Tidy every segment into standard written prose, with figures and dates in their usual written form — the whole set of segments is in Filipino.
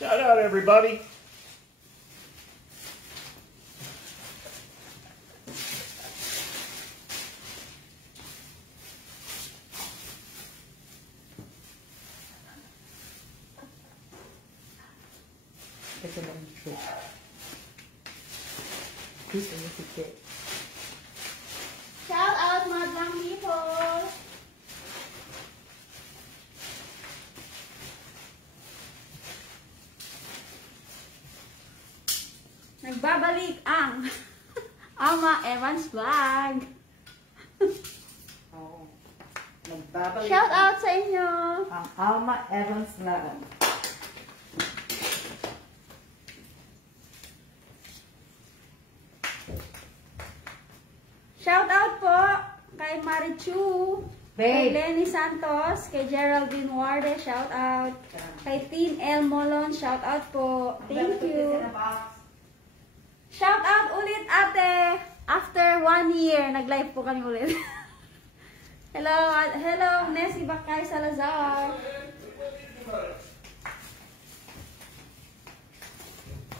Shout out, everybody. Ito lang ito. Dito yung sikit. Shout out, madlang people! Nagbabalik ang Ama Evans Vlog. Oo. Nagbabalik. Shout out sa inyo! Ang Alma Evans Vlog. Shout out po kay Marichu, kay Babe. Lenny Santos, kay Geraldine Warde, shout out. Kay Team El Molon, shout out po. Thank you. Shout out ulit ate. After 1 year, nag-live po kami ulit. Hello, hello, Nessie Bakay Salazar.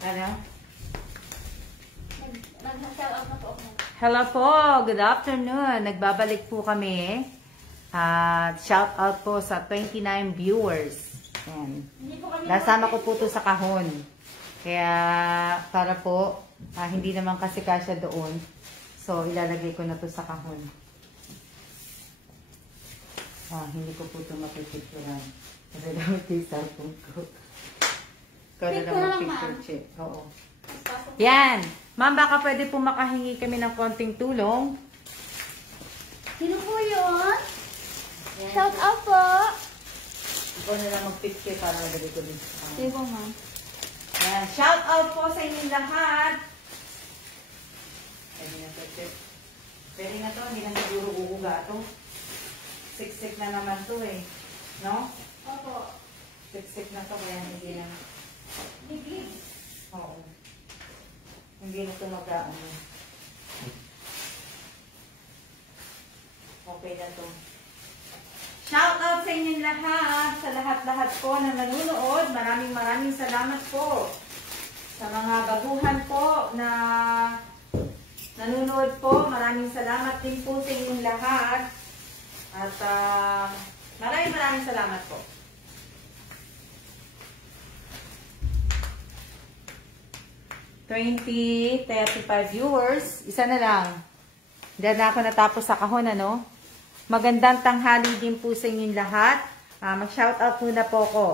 Ano? Nag-shout out na po ako. Hello po, good afternoon. Nagbabalik po kami. At shout out po sa 29 viewers. Ayan. Hindi po kami Nasama ko po to sa kahon. Kaya para po, hindi naman kasi kasya doon. So ilalagay ko na to sa kahon. Hindi ko po ito mapipicturan. Kasi gamit ko yung cellphone ko. Ikaw na Picture lang lang, mag-picture, ma'am. check. Oo. Yan. Ma'am, baka pwede po makahingi kami ng konting tulong. Sino po yun? Yan. Shout out po. Ikaw na lang mag-picture para madali ko din. Sige po, ma'am. Yan. Shout out po sa inyong lahat. Pwede na to, check. Pwede na to, hindi na siguro uuga to. Siksik na naman to eh. No? Opo. Siksik na to, kaya hindi na. Biglig. Oo. Hindi na ito mag-ano. Okay na to. Shout out sa inyong lahat, sa lahat-lahat po na nanonood. Maraming salamat po. Sa mga baguhan po na nanonood po, maraming salamat din po sa inyong lahat. At maraming salamat po. 35 viewers. Isa na lang. Hindi na ako natapos sa kahon, ano? Magandang tanghali din po sa inyong lahat. Mag-shoutout muna po ako.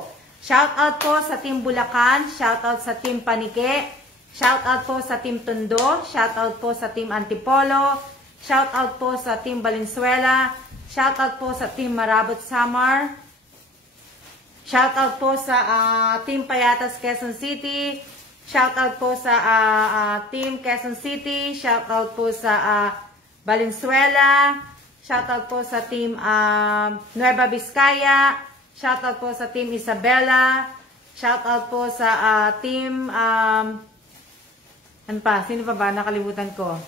Shoutout po sa Team Bulacan. Shoutout sa Team Panike. Shoutout po sa Team Tondo. Shoutout po sa Team Antipolo. Shoutout po sa Team Valenzuela. Shoutout po sa Team Marabot Samar. Shoutout po sa Team Payatas Quezon City. Shoutout po sa Team Quezon City. Shoutout po sa Valenzuela. Shoutout po sa Team Nueva Vizcaya. Shoutout po sa Team Isabela. Shoutout po sa Team ano pa? Sino pa ba? Nakalimutan ko.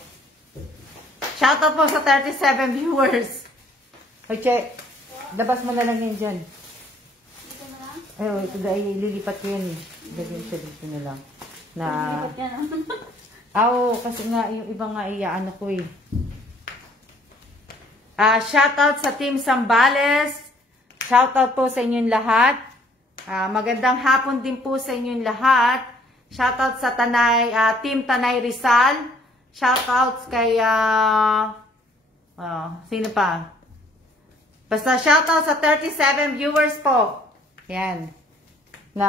Shoutout po sa 37 viewers. Okay, labas mo na lang yan dyan. Dito na lang? Ay, ito dahil lilipat ko yan. Gagawin siya dito na lang. Na, Lipat yan. kasi nga, yung iba nga ano ko eh. Shoutout sa Team Sambales. Shoutout po sa inyong lahat. Magandang hapon din po sa inyong lahat. Shoutout sa Team Tanay Rizal. Shoutout kay, sino pa? Basta shoutout sa 37 viewers po. Yan. Na,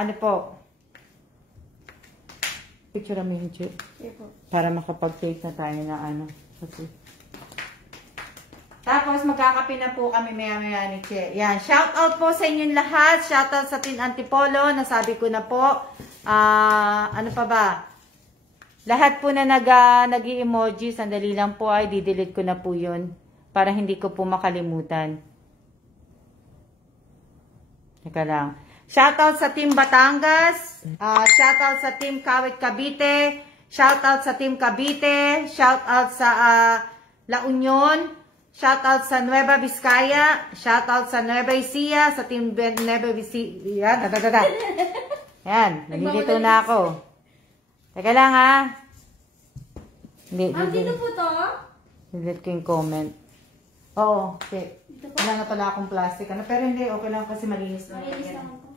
ano po. Picture mo yung chip. Para makapag-take na tayo na ano. Okay. Tapos, magkakape na po kami maya-maya ni Che. Yan. Shoutout po sa inyong lahat. Shoutout sa Team Antipolo. Nasabi ko na po. Ano pa ba? Lahat po na nag-i-emoji. Sandali lang po ay didelete ko na po yun. Para hindi ko po makalimutan. Teka lang. Shoutout sa Team Batangas. Shoutout sa Team Kawit Cavite. Shoutout sa Team Cavite. Shoutout sa La Union. Shoutout sa Nueva Vizcaya. Shoutout sa Nueva Ecija. Sa Team Nueva Vizcaya. Yan, nalilito na ako. Teka lang ha. Ma'am, dito po to? Delete ko yung comment. Oo, okay. Wala na pala akong plastic. Ano? Pero hindi, okay lang kasi malinis na. Malinis lang ako.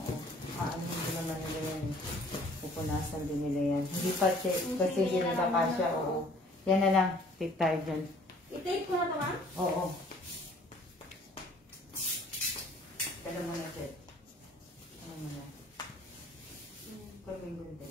Oo. Ano din naman nila yan. Pupunasan din nila yan. Hindi pa check kasi hindi nila kasya. Oo. Yan na lang. Take tayo dyan. I-tape ko na ito, ma'am? Oo. Kala mo na, check. Ano mo na? Kaming ganda.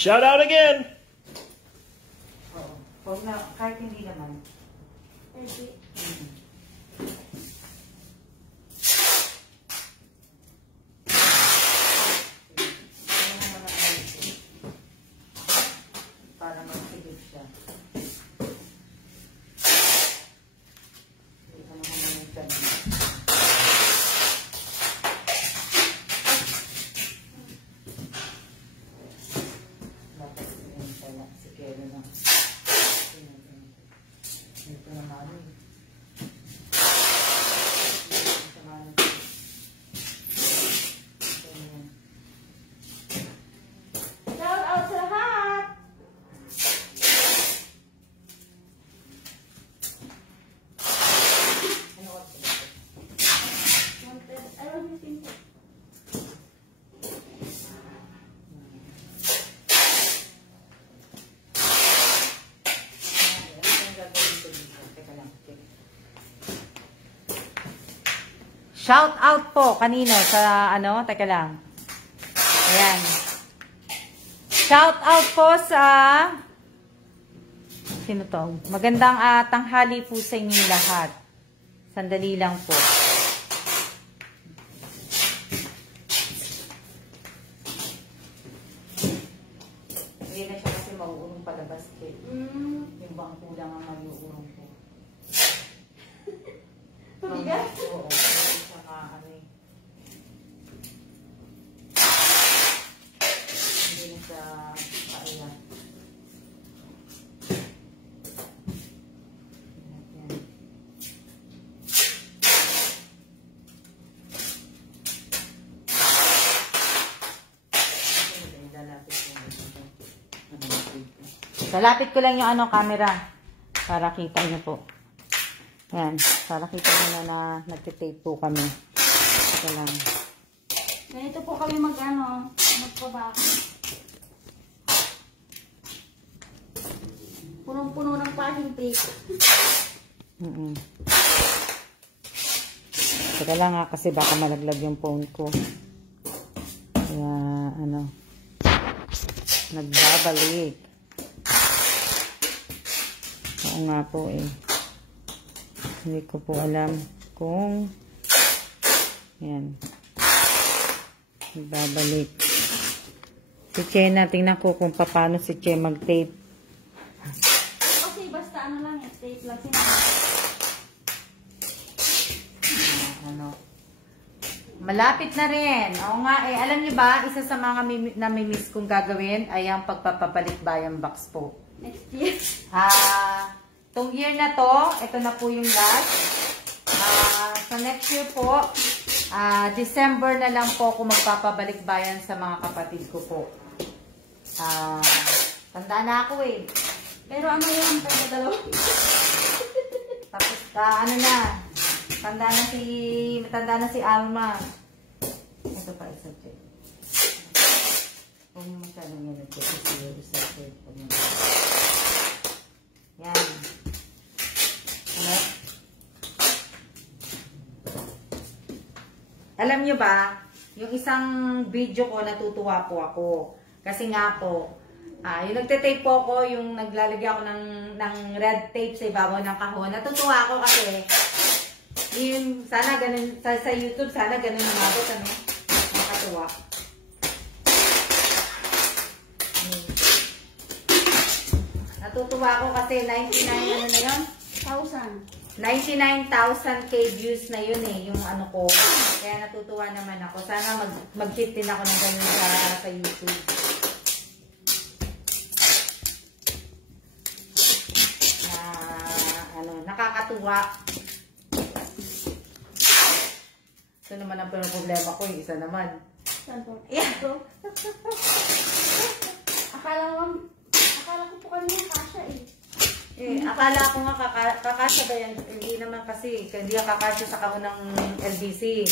Shout out again! Oo. Huwag na, kahit hindi naman. Okay. Para magsigit siya. Hindi ka naman mamagkan. Dapat yun pala. Si Kero na. Ito na namin. Ito na namin. Shout out sa lahat! Ano ka ito? I want you to think. Shout out po kanino sa ano, teka lang. Ayan. Shout out po sa sino to? Magandang tanghali po sa inyong lahat. Sandali lang po. Hindi na siya kasi mauurong palabas eh. Yung bang kulang ang mauurong po. Pabigat? Oo. Saka ano eh. Hindi na siya kaya. Yan. Lalapit ko lang yung ano, camera para kita niyo po. Yan, para kita niyo na nagtitape po kami. Ito lang. Ganito po kami magpabako. Punong-puno ng packing tape. Teka lang ha, kasi baka malaglag yung phone ko. Kaya, ano, nagbabalik. Oo nga po eh. Hindi ko po alam kung yan. Nagbabalik. Si Che na, tingnan ko kung paano si Che mag-tape. Okay, basta ano lang eh, tape lang. Ano. Malapit na rin. Oo nga eh. Alam niyo ba, isa sa mga namimiss kong gagawin ay ang pagpapabalikbayan box po. Next year. Tong year na to, ito na po yung last. Sa next year po, December na lang po ako magpapabalikbayan sa mga kapatid ko po. Tanda na ako eh. Pero ano yun, dalawa. Tapos, ano na, matanda na si Alma. Ito pa, isa check. Kung magkano nga nag-check, isa check. Yan. Ano? Alam nyo ba, yung isang video ko, natutuwa po ako. Kasi nga po, yung nagte-tape po ako, yung naglalagay ako ng red tape sa ibabaw ng kahon. Natutuwa ako kasi, yung sana ganun, sa YouTube, sana ganun umabot, ano? Nakatuwa. Natutuwa ako kasi 99 ano na yun? 1,000. 99,000 K views na yun eh, yung ano ko. Kaya natutuwa naman ako. Sana mag-hit din ako ng ganun sa YouTube. Nakakatuwa. Ito naman ang problema ko, yung isa naman. Saan po? Yeah. Akala ko po kanina kasha eh. Akala ko nga kakasya ba yan? Hindi naman kasi. Hindi ang kakasya sa kahon ng LBC.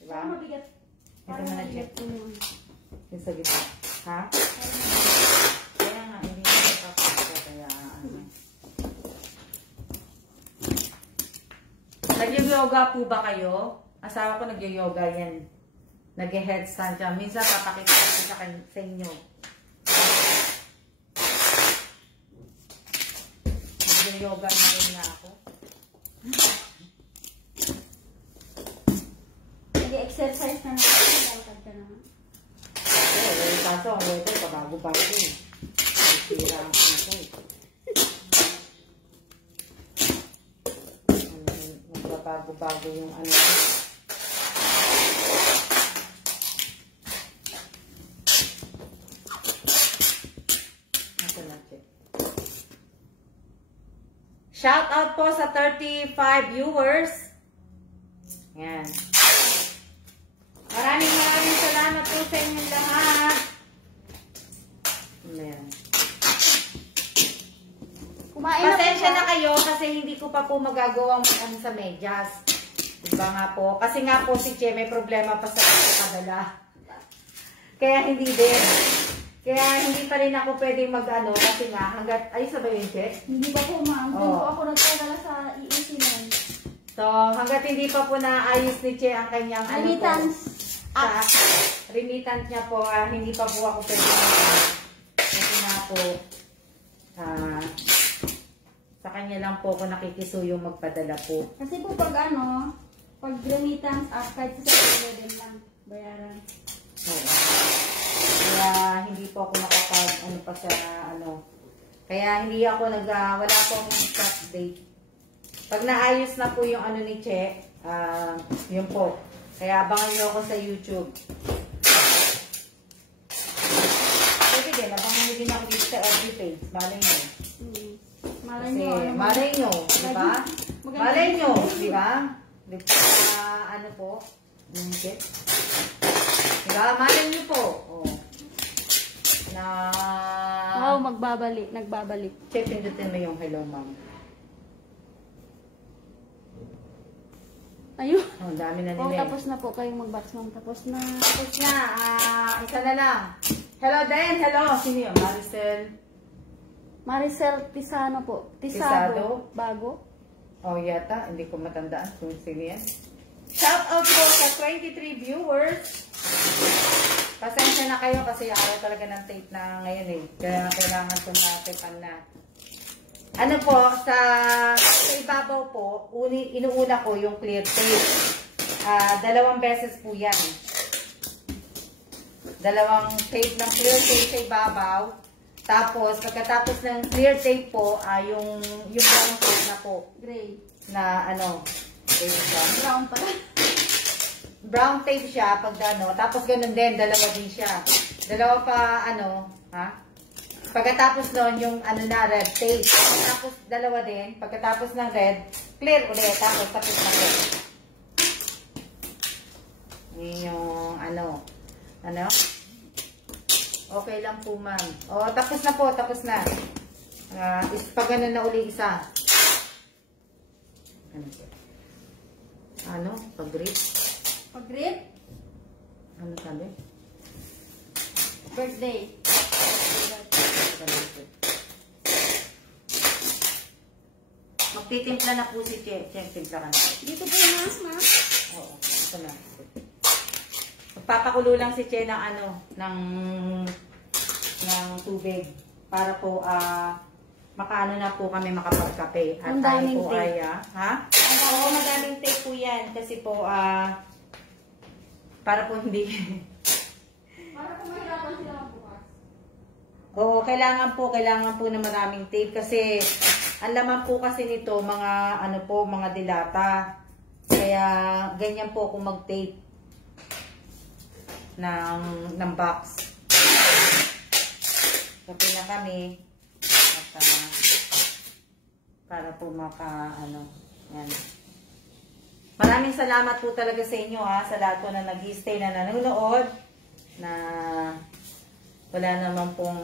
Diba? Parang mabigat. Parang mabigat po yun. Yung sa gitna. Ha? Kaya nga, hindi naman kakasya. Kaya ano. Nag-yoga po ba kayo? Asawa ko nag-yoga yan. Nag-headstand siya. Minsan papakita ko sa inyo. Nag-yoga na rin na ako. Nag-exercise na naman. Nalakad ka naman. Oo, kaso ang weather pabago-bago eh. Sira ang puso eh. Magbabago-bago yung ano. Shout out po sa 35 viewers. Yan. Maraming salamat po sa inyong lahat. Ayan. Pasensya na kayo kasi hindi ko pa po magagawang ano sa medyas. Diba nga po? Kasi nga po si Che may problema pa sa pagkakadala. Kaya hindi din. Kaya hindi pa rin ako pwedeng mag-ano kasi nga hanggat, ay sabay yun, Che? Hindi pa po ma'am. Hindi po ako nagpadala sa EEC nun. So, hanggat hindi pa po naayos ni Che ang kanyang remittance. Remittance niya po, hindi pa po ako pwedeng mag-ano. Kasi nga po, sa kanya lang po ako nakikisuyong magpadala po. Kasi po pag ano, pag remittance kahit sa din lang bayaran. Oo. Kaya hindi po ako nakapag ano pa sa ano. Kaya hindi ako wala po akong start date. Pag naayos na po yung ano ni Che, yun po. Kaya abangan niyo ako sa YouTube. Pwede din, abangan niyo din ako dito sa FB page. Malay niyo. Malay nyo, di ba? Malay nyo, di ba? Ano po? Di ba? Malay nyo po. Wow, nagbabalik. Check, pindutin mo yung hello, ma'am. Ayun. Ang dami na nila. Tapos na po kayong mag-box, ma'am. Tapos na. Tapos na. Isa na lang. Hello din, hello. Sino yun? Maricel Pisano po. Pisado? Bago? Oh, yata. Hindi ko matandaan kung sino yan. Shout out po sa 23 viewers. Pasensya na kayo kasi araw talaga ng tape na ngayon eh. Kaya kailangan ko na tapean na. Ano po, sa ibabaw po, inuuna ko yung clear tape. 2 beses po yan. 2 tape ng clear tape sa ibabaw. Tapos, pagkatapos ng clear tape po, yung brown tape na po. Gray. Na ano, brown pala. Brown tape siya pag ano. Tapos ganun din, 2 din siya. 2 pa ano, ha? Pagkatapos nun, yung ano na, red tape. Tapos 2 din. Pagkatapos ng red, clear ulit. Tapos na red. Yun yung ano. Ano? Okay lang po, ma'am. O, tapos na po. Tapos na. Pag ganun na uli isa. Ano? Pag-grip? Pag-grip? Ano sabi? Birthday. Magtitimpla na po si Che. Che, timpla ka na. Dito po na, ma'am. Oo, ito na. Magpapakulo lang si Che ng ano, ng tubig. Para po, makaano na po kami makapagkape. At tayo po ay, ha? Oo, madaming tape po yan. Kasi po, para po hindi... Para po mahirapan sila magbukas. Oo, kailangan po na maraming tape kasi ang laman po kasi nito mga ano po, mga dilata. Kaya ganyan po kung mag-tape ng box. Kape na kami at para po yan. Maraming salamat po talaga sa inyo sa lahat po na nag-stay na nanonood na wala naman pong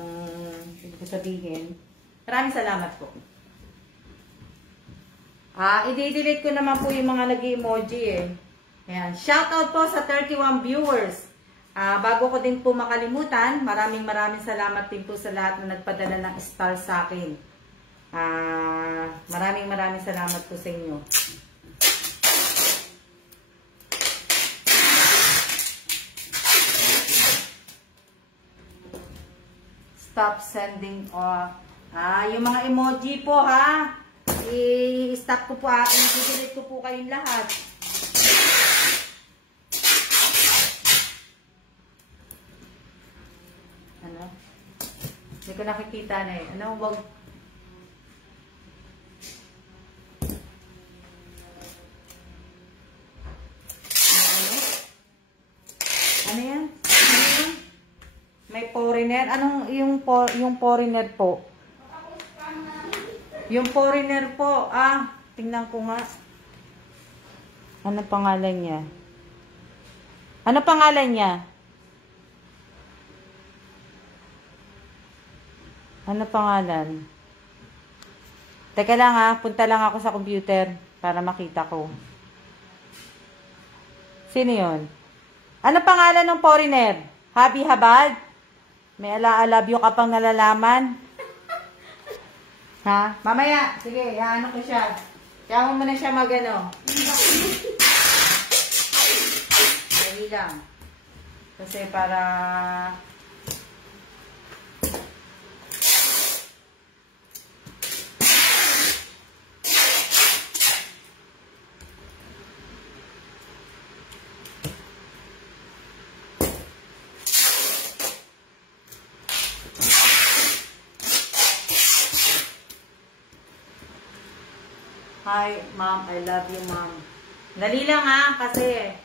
ibig sabihin. Maraming salamat po. I-delete ko naman po yung mga nag-emoji Ayan. Shoutout po sa 31 viewers. Bago ko din po makalimutan, maraming salamat din po sa lahat na nagpadala ng star sa akin. Maraming salamat po sa inyo. Stop sending yung mga emoji po i-stop ko po i-delete ko po kayong lahat. Ano? Hindi ko nakikita na wag ano yan? May foreigner. Anong yung foreigner po? Yung foreigner po. Tingnan ko nga. Ano pangalan niya? Ano pangalan niya? Ano pangalan? Teka lang punta lang ako sa computer para makita ko. Sino yun? Ano pangalan ng foreigner? Habi Habad? May ala-alab yung kapang nalalaman. Mamaya. Sige, ano ko siya. Kaya mo muna siya magano. Dali lang. Kasi para... Hi, ma'am. I love you, ma'am. Dali lang kasi...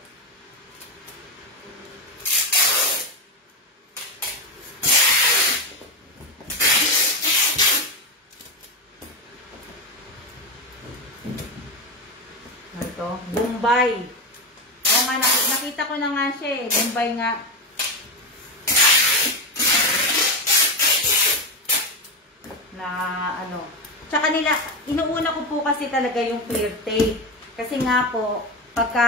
Ito, Bombay. Oo nga, nakita ko na nga siya Bombay nga. Na Tsaka inuuna ko po kasi talaga yung clear tape. Kasi nga po, pagka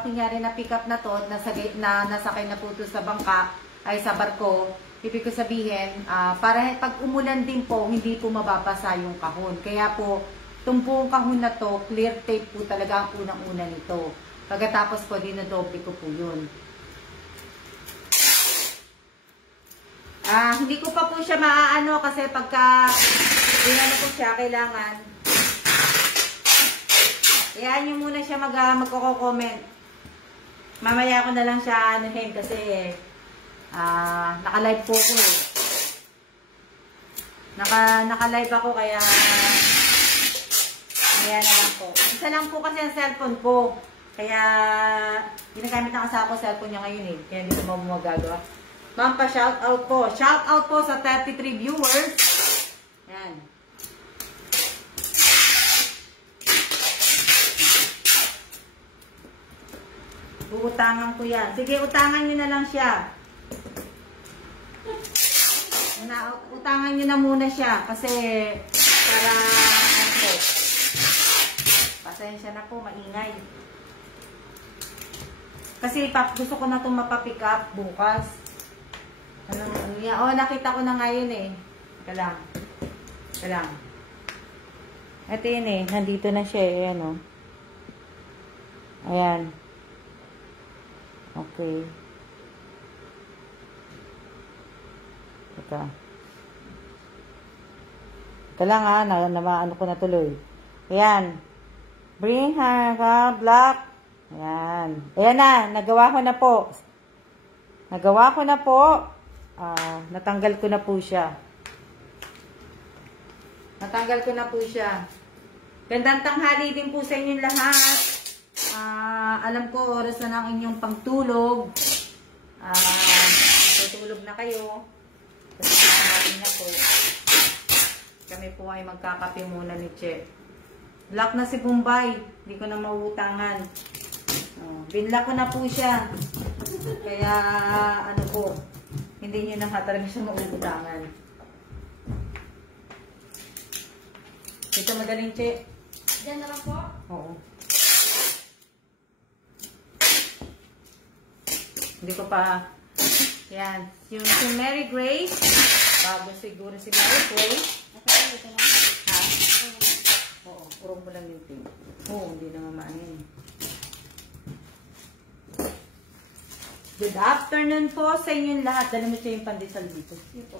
kunyari na pick up na to, nasakay na po to sa bangka, ay sa barko, ibig ko sabihin, para pag umulan din po, hindi po mababasa yung kahon. Kaya po, itong buong kahon na to, clear tape po talaga ang unang-una nito. Pagkatapos po, dinodoble ko po yun. Hindi ko pa po siya maaano kasi pagka dinano ko siya, kailangan iyan nyo muna siya magko-comment. Mamaya ko na lang siya anuhin kasi naka-live po ko Naka-live ako kaya na lang po. Isa lang po kasi ang cellphone ko. Kaya ginagamit ng asawa ko cellphone niya ngayon Kaya hindi ko magagawa. Ma'am, pa-shoutout po. Shoutout po sa 33 viewers. Yan. Uutangan ko yan. Sige, utangan nyo na lang siya. Utangan nyo na muna siya. Kasi, para, pasensya na po, maingay. Kasi, gusto ko na itong mapapick up bukas. Ano yan? Nakita ko na ngayon Teka lang. Ito yun nandito na siya Ayan Ayan. Okay. Ito lang ano ko na tuloy. Ayan. Bring her black. Ayan. Ayan nagawa ko na po. natanggal ko na po siya. Natanggal ko na po siya. Gandang tanghali din po sa inyong lahat. Alam ko, oras na ng inyong pangtulog. Tutulog na kayo. Kasi natin na po. Kami po ay magkakape muna ni Che. Lock na si Bombay. Hindi ko na mauutangan. Binlock ko na po siya. Kaya, ano po, hindi nyo na talaga siya mauutangan. Ito madaling, Che. Diyan na lang po? Oo. Hindi ko pa, yan, yung si Mary Grace, bago siguro si Mary Grace. Ito na. Ha? Oo, urong mo lang yung pin. Oo, hindi naman maanin. Good afternoon po sa inyong lahat. Dala mo siya yung pandesal dito. Ito.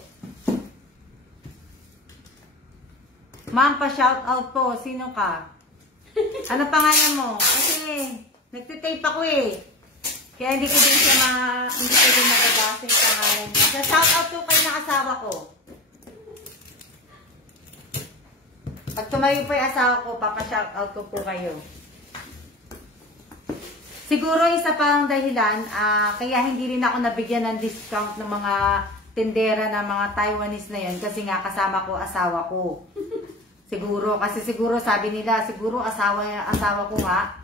Ma'am, pa-shout out po. Sino ka? Ano pangalan mo? Kasi, nagtitape ako eh. Kaya hindi ko din mababasa yung pangalan niya. Sa shout out po kayo ng asawa ko. Pag tumayo po yung asawa ko, papa-shout out ko po kayo. Siguro isa pang dahilan, kaya hindi rin ako nabigyan ng discount ng mga tindera na mga Taiwanese na yan kasi nga kasama ko asawa ko. Siguro, kasi siguro sabi nila, siguro asawa ko nga,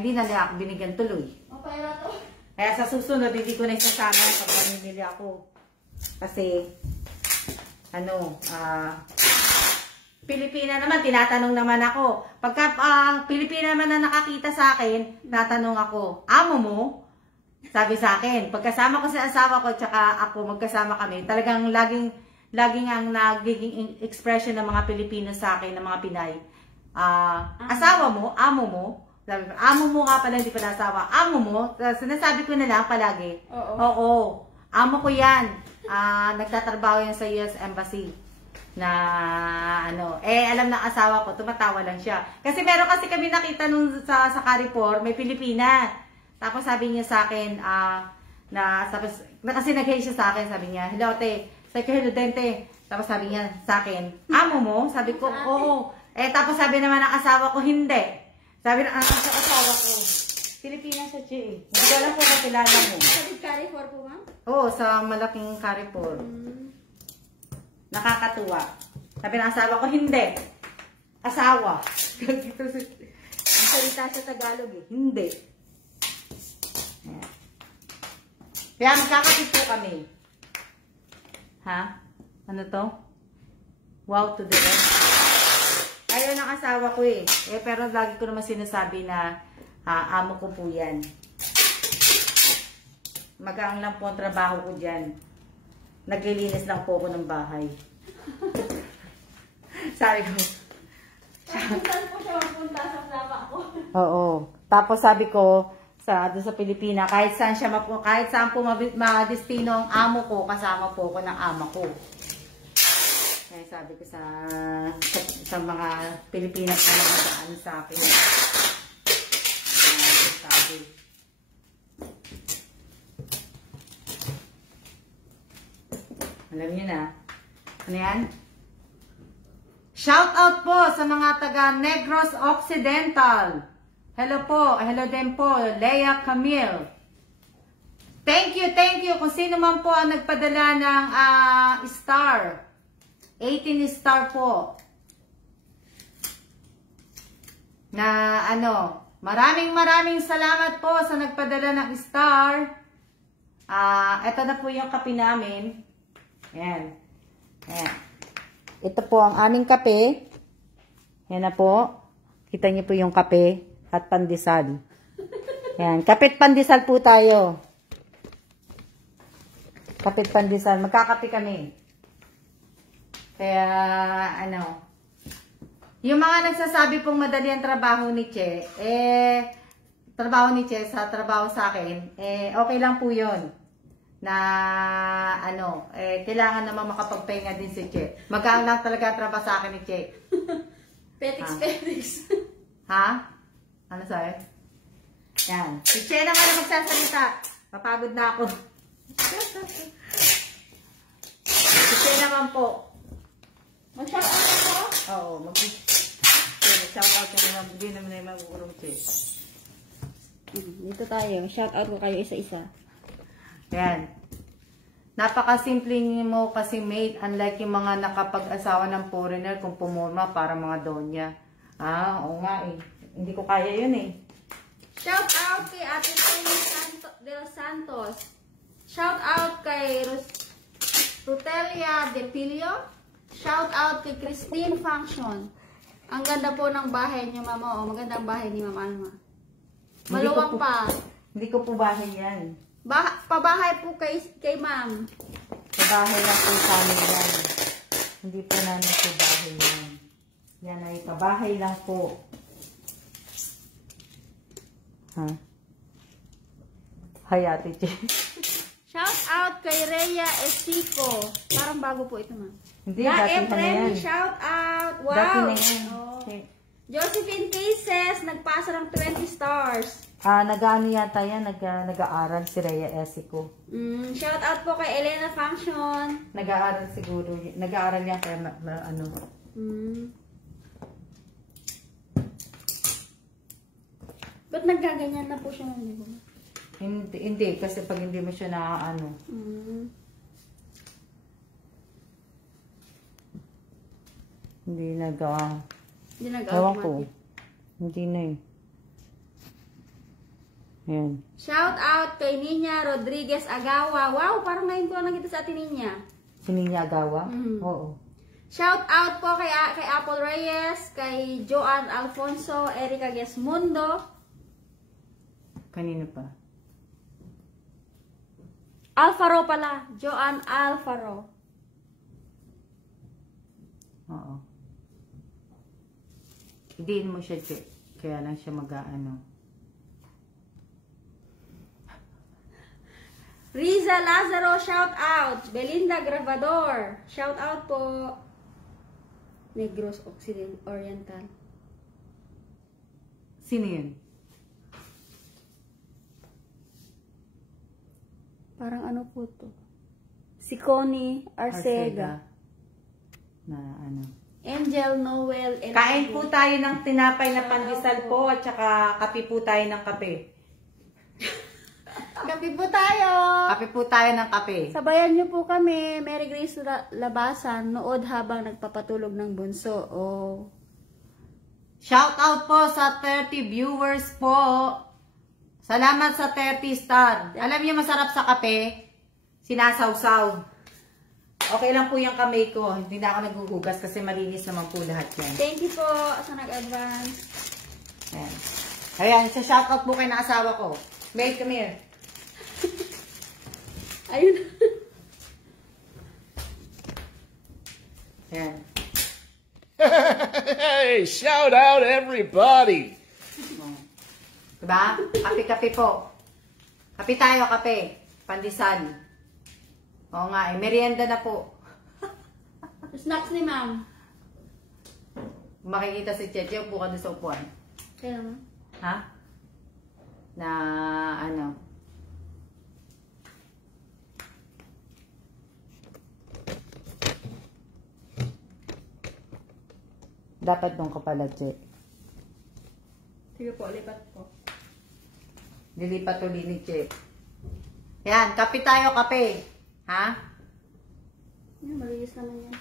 hindi na nila ako binigyan tuloy. Mapayra to. Kaya sa susunod, hindi ko na isasama pag mamimili ako. Kasi, Pilipina naman, tinatanong naman ako. Pagka Pilipina naman na nakakita sa akin, natanong ako, amo mo? Sabi sa akin, pagkasama ko sa asawa ko, tsaka ako, magkasama kami, talagang laging ang nagiging expression ng mga Pilipino sa akin, ng mga Pinay. Asawa mo, amo mo, sabi ko, amo mo nga pala, hindi pala asawa, amo mo, sinasabi ko na lang palagi, oo, amo ko yan, nagtatrabaho yan sa US Embassy, na alam ng asawa ko, tumatawa lang siya. Kasi meron kasi kami nakita nung sa Carrefour, may Pilipina, tapos sabi niya sa akin, kasi nag-hey siya sa akin, sabi niya, hello te, sabi ko, hello dente. Tapos sabi niya sa akin, amo mo? Sabi ko, oo. Tapos sabi naman ng asawa ko, hindi. Sabi ng asawa ko, Pilipinas siya, Che. Hindi ko alam po kakilala mo. Sa Carrefour po, ma'am? Oo, sa malaking Carrefour. Nakakatuwa. Sabi ng asawa ko, hindi. Asawa. Ang salita sa Tagalog eh. Hindi. Kaya magkakapit po kami. Ha? Ano to? Wow to the rest. Ayaw ng asawa ko eh. Pero lagi ko naman sinasabi na amo ko po yan. Magaang lang po ang trabaho ko dyan. Naglilinis lang po ako ng bahay. Sabi ko. Saan po siya magpunta sa asawa ko? Oo. Tapos sabi ko, doon sa Pilipina, kahit saan po madestino ang amo ko, kasama po ko ng ama ko. Kaya sabi ko sa mga Pilipinas na namadaan sa akin. Sabi. Alam niyo na. Ano yan? Shout out po sa mga taga Negros Occidental. Hello po. Hello din po. Leia Camille. Thank you, thank you. Kung sino man po ang nagpadala ng star. 18 star po. Na maraming salamat po sa nagpadala ng star. Ito na po yung kape namin. Ayan. Ayan. Ito po ang aming kape. Ayan na po. Kita niyo po yung kape at pandesal. Ayan. Kapit pandesal po tayo. Kapit pandesal. Magkakape kami. Kaya, yung mga nagsasabi pong madali ang trabaho ni Che, sa trabaho sa akin, okay lang po yun. Na, kailangan naman makapagpahinga din si Che. Magaan lang talaga ang trabaho sa akin ni Che. Petix. Ha? Ano sa'yo? Yan. Si Che na nga na magsasalita. Papagod na ako. Siya naman po. Mag-shout out ako? Oo, mag-shout out ka naman. Hindi naman na yung mag-urong siya. Dito tayo. Shout out ko kayo isa-isa. Yan. Napakasimple mo kasi mate, unlike yung mga nakapag-asawa ng foreigner kung pumurma para mga donya. Oo nga eh. Hindi ko kaya yun eh. Shout out kay Ate Tony de los Santos. Shout out kay Rutelia De Pilio. Shout out kay Christine Function. Ang ganda po ng bahay niyo, Mama. Oh, maganda ang bahay ni Mama Alma. Maluwang pa. Hindi ko po bahay yan. Pabahay po kay Ma'am. Sa bahay lang po sa amin yan. Hindi po namin po bahay yan. Yan ay pabahay lang po. Ha? Hi, Ate Che. Shout out kay Rhea Esico. Parang bago po ito, Ma'am. Hindi, dati na yan. Shout out. Wow. Dati na yan. Oh. Okay. Josephine Cases, nagpasa ng 20 stars. Nag-ano yata yan, nag-aaral si Rhea Esico. Shout out po kay Elena Function. Nag-aaral siguro, nag-aaral yan kaya ano. Ba't naggaganyan na po siya ng Hindi, kasi pag hindi mo siya naaano. Hindi Ewan ko. Hindi na eh. Ayan. Shout out kay Ninya Rodriguez Agawa. Wow, parang ngayon ko nakita sa atin Ninya. Si Ninya Agawa? Oo. Shout out po kay Apple Reyes, kay Joanne Alfonso, Erika Gesmundo. Kanino pa? Alfaro pala. Joanne Alfaro. Oo. Idiin mo siya, kaya lang siya mag-aano. Riza Lazaro, shout out. Belinda Gravador, shout out po. Negros Oriental. Sino yun? Parang ano po to? Si Connie Arcega. Na ano. Angel Noel. Kain po tayo ng tinapay na pandesal po at saka kape po tayo ng kape. Kape po tayo. Kape po tayo ng kape. Sabayan niyo po kami. Mary Grace Labasan. Nood habang nagpapatulog ng bunso. Oh. Shout out po sa 30 viewers po. Salamat sa 30 star. Alam niyo masarap sa kape? Sinasawsaw. Okay lang po yung kamay ko. Hindi na ako naguhugas kasi malinis naman po lahat yan. Thank you po sa nag-advance. Ayan. Ayan, sa shoutout po kay na asawa ko. Babe, come here. Ayun. Ayan. Hey, shout out everybody. Diba? Kape-kape po. Kape tayo, kape. Pandesal. Oo nga, merienda na po. Snacks ni Ma'am. Makikita si Cheche, upo ka doon sa upuan. Kaya naman. Ha? Na ano? Dapat doon ka pala, Che. Sige po, lipat po. Dilipat ulit ni Che. Yan, kape tayo, kape. Ha? Yan, malinis naman yan.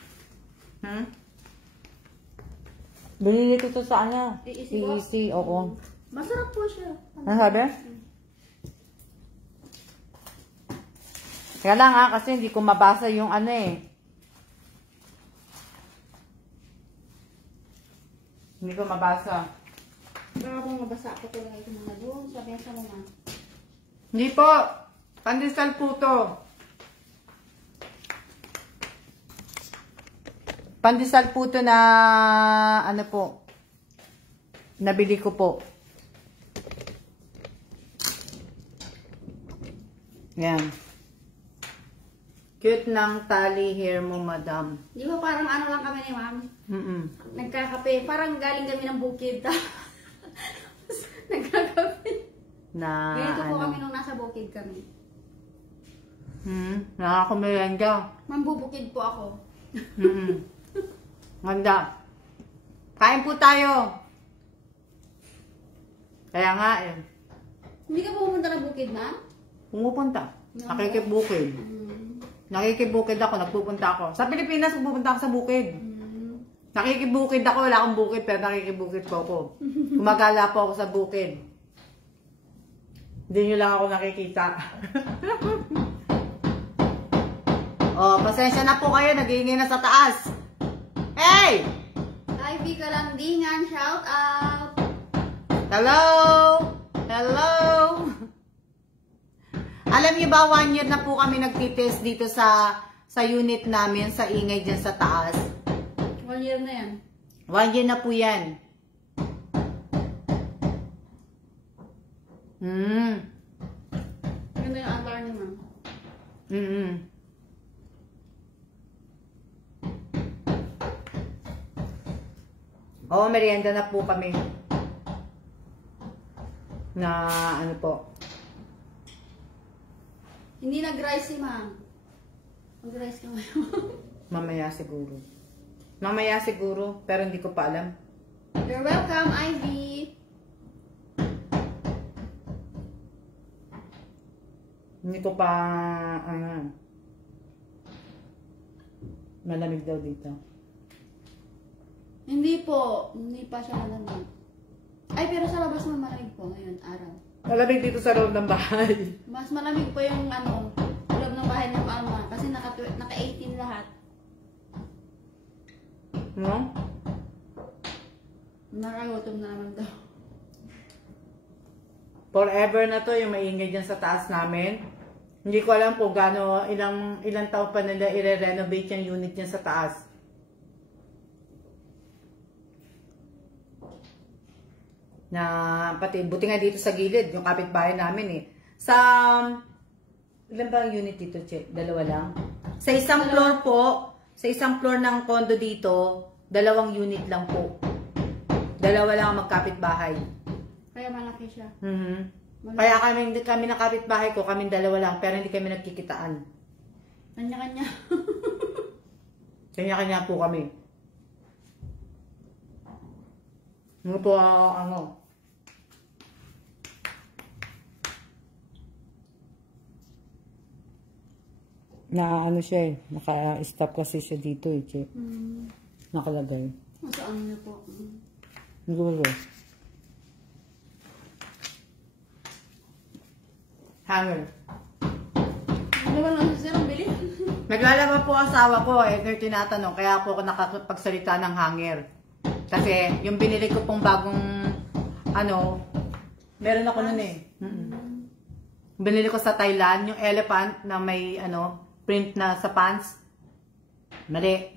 Dililit ito sa kanya. Easy, oo. Masarap po siya. Ano sabi? Kaya lang kasi hindi ko mabasa yung ano eh. Hindi ko mabasa. Baka kung mabasa ako talaga ito mga doon. Sabihan sa mama. Hindi po. Pandesal po to. Pandesal po to na ano po. Nabili ko po. Yan. Cute ng tali hair mo, madam. Di ba parang ano lang kami ni Ma'am? Nagkakape. Parang galing kami ng bukid. Nagkakape. Na Ganito po ano. kami nung nasa bukid kami. Nakakamerenda. Mambubukid po ako. Ganda. Kain po tayo. Kaya nga eh. Hindi ka pumunta na bukid na? Pumupunta. Nakikibukid. Nakikibukid ako, nagpupunta ako. Sa Pilipinas, pupunta ako sa bukid. Nakikibukid ako, wala akong bukid, pero nakikibukid po ako. Gumagala po ako sa bukid. Hindi nyo lang ako nakikita. Oh, pasensya na po kayo, nag-iingay na sa taas. Hey! Ivy Kalandingan, shout out! Hello! Hello! Alam niyo ba, 1 year na po kami nagtitest dito sa unit namin, sa ingay dyan sa taas. 1 year na yan. 1 year na po yan. Ganda yung altar niya, ma'am. Oo, merienda na po kami. Na ano po. Hindi nag-rice si ma'am. Mag-rice ka ngayon. Mamaya siguro. Mamaya siguro, pero hindi ko pa alam. You're welcome, Ivy. Hindi ko pa, malamig daw dito. Hindi po. Hindi pa siya malamig. Ay, pero sa labas mo malamig po ngayon, araw. Malamig dito sa loob ng bahay. Mas malamig po yung loob ng bahay ng mama. Kasi naka-18 lahat. No? Nakagutom na naman daw. Forever na to yung maingay dyan sa taas namin. Hindi ko alam po gaano, ilang taon pa nila i-renovate yung unit dyan sa taas. Na pati, buti nga dito sa gilid, yung kapitbahay namin eh. Sa, ilan ba ang unit dito, Che? 2 lang? Sa isang floor po, sa isang floor ng condo dito, 2 unit lang po. 2 lang ang magkapitbahay. Kaya malaki siya. Kaya kami na kapitbahay ko, kami 2 lang, pero hindi kami nagkikitaan. Kanya-kanya. Kanya-kanya po kami. Ano po, na ano siya eh, naka-stop kasi siya dito eh, Che. Nakalagay. Masaan niyo po? Siguro. Hanger. Ano ba lang sir, ang bilis? Naglalaba po asawa ko eh, tinatanong, kaya po ako nakapagsalita ng hanger. Kasi yung binili ko pong bagong, meron ako nun eh. Binili ko sa Thailand, yung elephant na may, print na sa pants. Mali.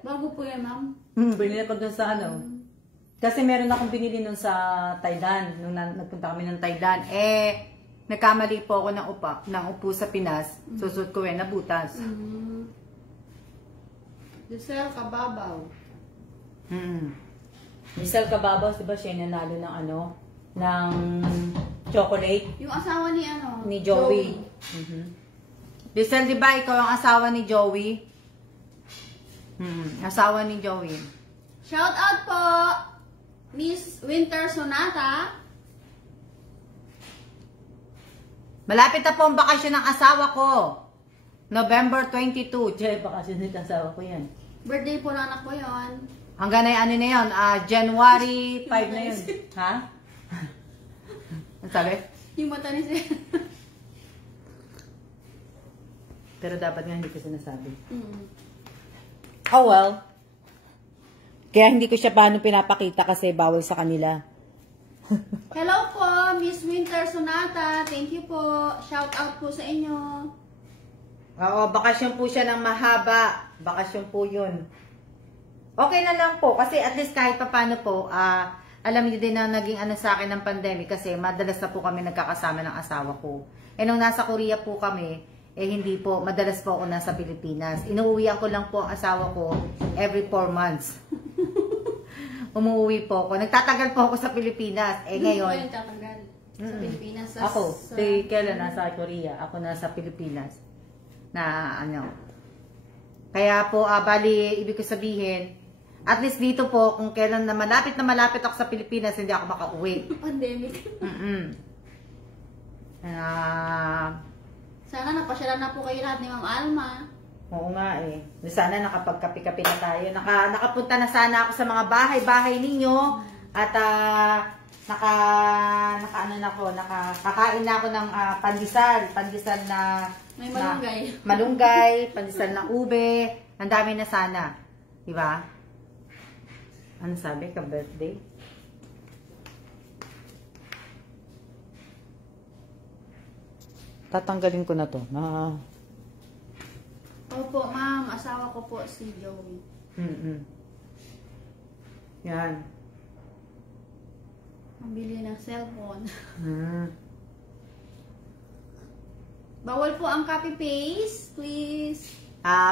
Bago po yan, ma'am. Binili ko dun sa Kasi meron akong binili nun sa Thailand, nung nagpunta kami ng Thailand. Nagkamali po ako ng upo sa Pinas. Susut ko nabutas. Giselle Kababaw. Giselle Kababaw, diba siya nanalo ng chocolate? Yung asawa ni Ni Joey. Giselle, diba ikaw ang asawa ni Joey? Asawa ni Joey. Shout out po, Miss Winter Sonata. Malapit na po ang bakasyon ng asawa ko. November 22. Diyan, bakasyon ng asawa ko yan. Birthday po ng anak ko yun. Hanggang na na yun? January 5 na yun. Ha? Ang sabi? Yung mata ni Sir. Pero dapat nga hindi ko sinasabi. Oh well. Kaya hindi ko siya paano pinapakita kasi bawal sa kanila. Hello po, Miss Winter Sonata. Thank you po. Shout out po sa inyo. Oo, bakasyon po siya ng mahaba. Bakasyon po yun. Okay na lang po. Kasi at least kahit pa paano po, alam niyo din na naging sa akin ng pandemic kasi madalas na po kami nagkakasama ng asawa ko. Nung nasa Korea po kami, hindi po, madalas po ako nasa Pilipinas. Inuuwian ko lang po ang asawa ko every 4 months. Umuwi po ako. Nagtatagal po ako sa Pilipinas. Ngayon. Ano po nagtatagal? Sa Pilipinas? Ako. Kailan nasa Korea? Ako nasa Pilipinas. na ano. Kaya po, bali, ibig ko sabihin, at least dito po, kung kailan na malapit ako sa Pilipinas, hindi ako makauwi. Pandemic. Sana napasyalan na po kayo lahat ni Ma'am Alma. Oo nga eh. Sana nakapagkapi-kapi na tayo. Nakapunta na sana ako sa mga bahay-bahay ninyo. At nakakain na ako ng pandesal. Pandesal na May malunggay. Malunggay, pandesal na ube. Ang dami na sana. Diba? Ano sabi ka birthday? Tatanggalin ko na to. Opo, ma'am. Asawa ko po si Joey. Yan. Pambili ng cellphone. Bawal po ang copy-paste, please.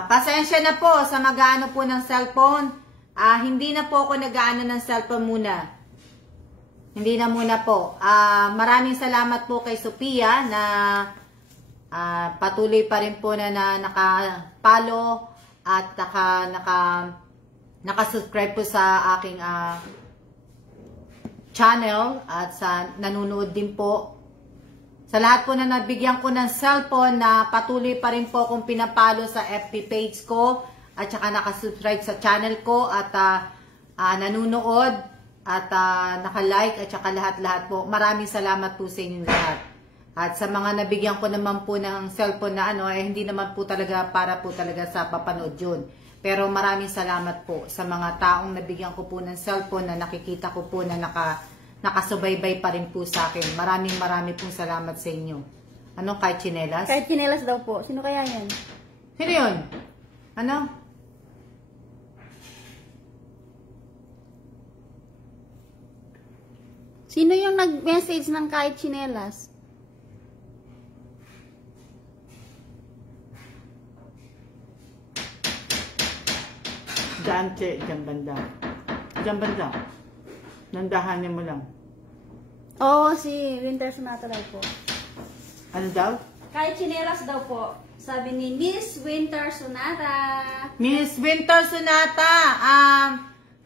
Pasensya na po sa mag-aano po ng cellphone. Hindi na po ako nag-aano ng cellphone muna. Hindi na muna po. Maraming salamat po kay Sophia na patuloy pa rin po na naka-follow at naka-subscribe po sa aking channel at sa nanonood din po. Sa lahat po na nabigyan ko ng cellphone na patuloy pa rin po akong pinapalo sa FB page ko at saka nakasubscribe sa channel ko at nanonood at naka-like at saka lahat-lahat po. Maraming salamat po sa inyong lahat. At sa mga nabigyan ko naman po ng cellphone na hindi naman po talaga para po talaga sa papanood yun. Pero maraming salamat po sa mga taong nabigyan ko po ng cellphone na nakikita ko po na nakasubaybay pa rin po sa akin. Maraming pong salamat sa inyo. Ano, kahit tsinelas? Kahit tsinelas daw po. Sino kaya yan? Sino yun? Ano? Sino yung nag-message ng kahit tsinelas? Diyan banda. Diyan banda. Nandahanin mo lang. Oo, si Winter Sonata daw po. Ano daw? Kahit tsinelas daw po. Sabi ni Miss Winter Sonata. Miss Winter Sonata,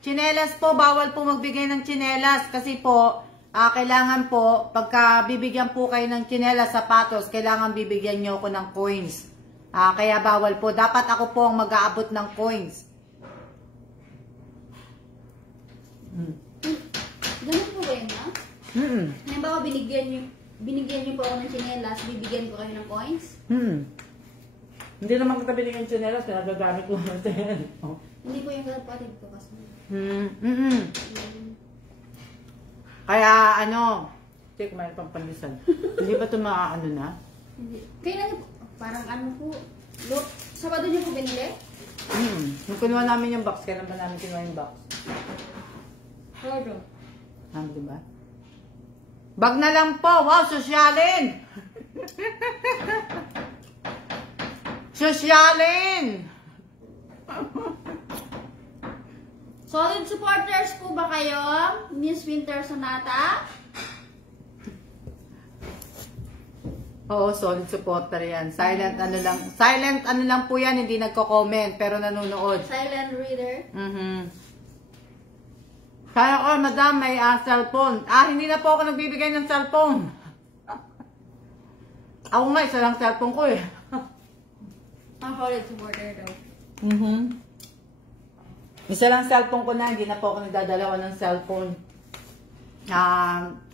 tsinelas po, bawal po magbigay ng tsinelas kasi po, kailangan po, pagka bibigyan po kayo ng tsinelas, sapatos, kailangan bibigyan nyo ako ng coins. Kaya bawal po. Dapat ako po ang mag-aabot ng coins. Ganun po ba yun, ha? Halimbawa, binigyan niyo po ako ng tsinelas, bibigyan ko kayo ng coins? Hindi naman kita binigyan ng tsinelas, nagagamit ko ng tsinelas. Hindi po yung kapatid ko kasi. Kaya check may pampanlisan. Hindi ba ito maaano na? Hindi. Kailan, parang po, Sabado niyo po binili? Nung kinuha namin yung box, kailan ba namin kinuha yung box? Todo. Diba? Bag na lang po. Wow, sosyalin! Sosyalin! Solid supporters po ba kayo, Miss Winter Sonata? Oo, solid supporter yan. Silent ano lang po yan, hindi nagko-comment, pero nanonood. Silent reader? Kaya ko, madam, may cellphone. Hindi na po ako nagbibigay ng cellphone. Ako nga, isa lang cellphone ko eh. Ang solid supporter daw. Isa lang cellphone ko na, hindi na po ako nagdadalawa ng cellphone.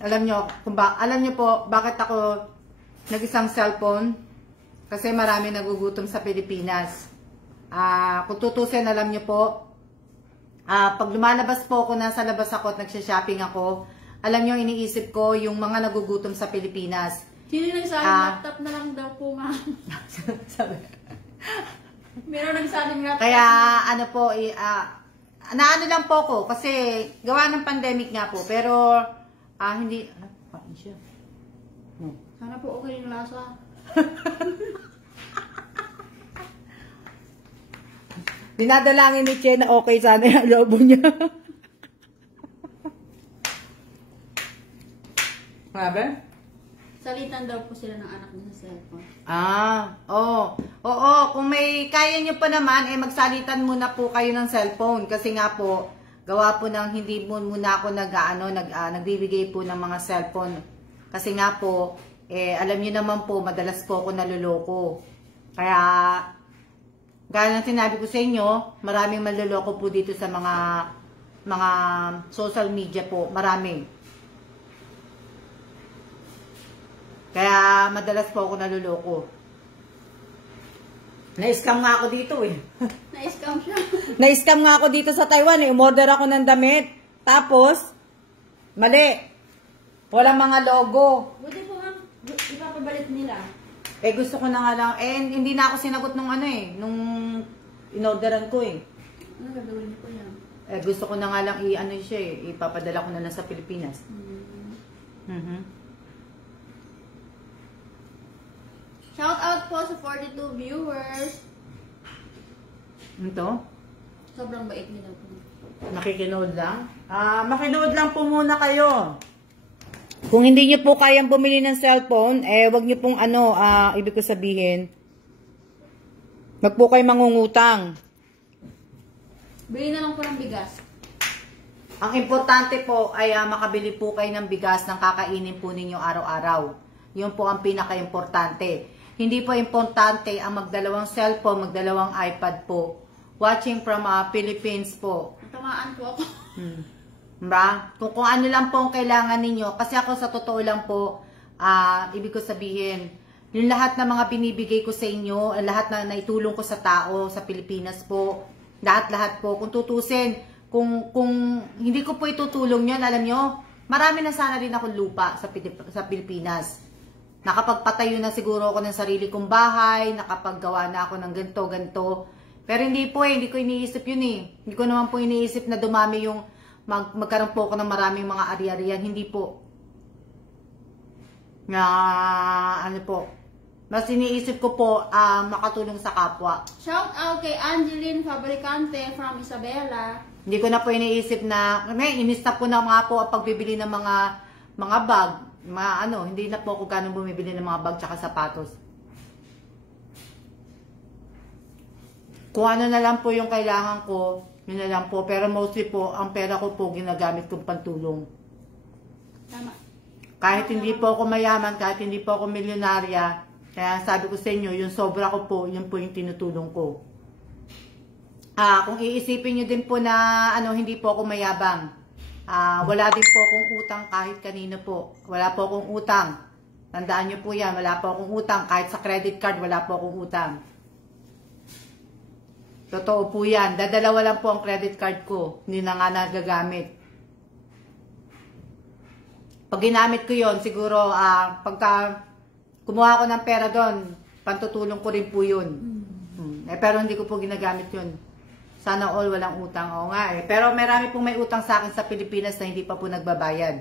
Alam nyo po, bakit ako nag-isang cellphone? Kasi marami nagugutom sa Pilipinas. Kung tutusin, alam nyo po, pag lumalabas po ako, nasa labas ako at nagsha-shopping ako, alam nyo, iniisip ko yung mga nagugutom sa Pilipinas. Sino nagsabi laptop na lang daw po, ma'am? Meron nagsabing laptop. Kaya naano lang po ko kasi gawa ng pandemic nga po, pero hindi paano siya. Sana po okay yung lasa. Dinadalangin ni Che na okay sana yung lobo niya. Grabe? Salitan daw po sila ng anak niya sa cellphone. Oo, kung may kaya nyo pa naman, magsalitan muna po kayo ng cellphone. Kasi nga po, gawa po ng hindi mo muna ako nagbibigay po ng mga cellphone. Kasi nga po, alam nyo naman po, madalas po ako naluloko. Kaya, gaya ng sinabi ko sa inyo, maraming maluloko po dito sa mga social media po. Maraming. Kaya madalas po ako naluloko. Na-scam nga ako dito Na-scam siya. Na-scam nga ako dito sa Taiwan Umorder ako ng damit. Tapos, mali. Walang mga logo. Buti po nga, ipapabalik nila. Gusto ko na nga lang. Hindi na ako sinagot nung nung inorderan ko Ano gagawin niyo po yan? Gusto ko na nga lang ipapadala ko na lang sa Pilipinas. Shout out po sa 42 viewers. Ito? Sobrang bait nila po. Nakikinood lang? Makinood lang po muna kayo. Kung hindi nyo po kayang bumili ng cellphone, wag nyo pong ibig ko sabihin, wag po kayo mangungutang. Bili na lang po ng bigas. Ang importante po ay makabili po kayo ng bigas ng kakainin po ninyo araw-araw. Yun po ang pinaka-importante. Hindi po importante ang magdalawang cellphone, magdalawang iPad po. Watching from Philippines po. Tamaan po ako. Diba? Kung ano lang po ang kailangan ninyo. Kasi ako sa totoo lang po, ibig ko sabihin, yung lahat ng mga binibigay ko sa inyo, lahat na naitulong ko sa tao, sa Pilipinas po, lahat po, kung tutusin, kung hindi ko po itutulong yun, alam nyo, marami na sana rin akong lupa sa Pilipinas. Nakapagpatayo na siguro ako ng sarili kong bahay, nakapaggawa na ako ng ganito. Pero hindi po hindi ko iniisip yun Hindi ko naman po iniisip na dumami yung magkaroon po ako ng maraming mga ari-arian. Hindi po. Mas iniisip ko po makatulong sa kapwa. Shout out kay Angeline Fabricante from Isabela. Hindi ko na po iniisip na, inistop ko na nga po ang pagbibili ng mga bag. Hindi na po ako ganun bumibili ng mga bag tsaka sapatos. Kung ano na lang po yung kailangan ko, yun na lang po. Pero mostly po, ang pera ko po ginagamit kong pantulong. Tama. Kahit hindi po ako mayaman, kahit hindi po ako milyonarya, kaya sabi ko sa inyo, yung sobra ko po, yun po yung tinutulong ko. Kung iisipin nyo din po na hindi po ako mayabang. Wala din po akong utang kahit kanino po. Wala po akong utang. Tandaan nyo po yan, wala po akong utang. Kahit sa credit card, wala po akong utang. Totoo po yan. Dadalawa lang po ang credit card ko. Hindi na nga nagagamit. Pag ginamit ko yon siguro, pagka kumuha ko ng pera doon, pantutulong ko rin po yun. Pero hindi ko po ginagamit yun. Sana all walang utang. Oo nga Pero marami pong may utang sa akin sa Pilipinas na hindi pa po nagbabayad.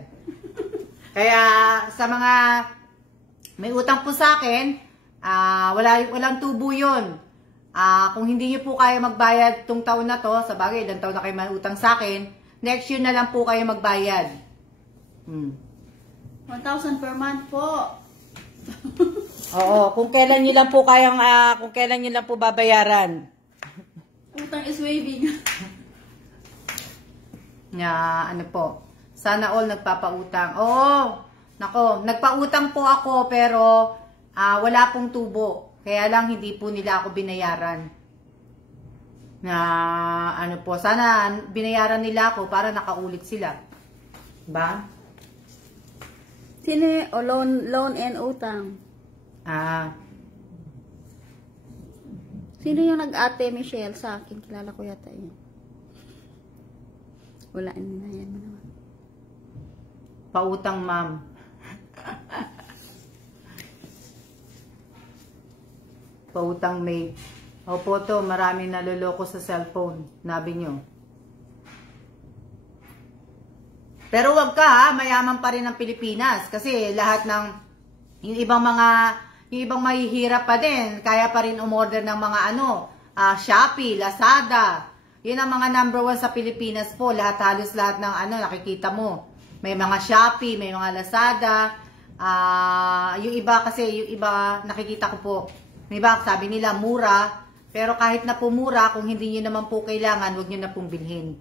Kaya sa mga may utang po sa akin, walang tubo yun. Kung hindi nyo po kaya magbayad tong taon na to, sa bagay, ilang taon na kayo may utang sa akin, next year na lang po kayo magbayad. 1,000 per month po. Oo, kung kailan nyo lang po kayang, kung kailan nyo lang po babayaran. Utang is waving. Sana all nagpapautang. Oo, nagpautang po ako pero wala pong tubo. Kaya lang hindi po nila ako binayaran. Sana binayaran nila ako para nakaulit sila. Diba? Sino loan and utang? Sino yung nag-ate Michelle sa akin? Kilala ko yata yun. Wala na yan mo naman. Pautang, ma'am. Pautang, mate. Opo to, maraming naloloko sa cellphone. Nabi nyo. Pero wag ka mayaman pa rin ang Pilipinas. Kasi lahat ng, yung ibang mahihirap pa din, kaya pa rin umorder ng mga Shopee, Lazada. Yun ang mga number 1 sa Pilipinas po. Halos lahat ng nakikita mo. May mga Shopee, may mga Lazada, Yung iba kasi, yung iba nakikita ko po, may iba sabi nila mura, pero kahit na po mura, kung hindi nyo naman po kailangan, huwag nyo na pong bilhin.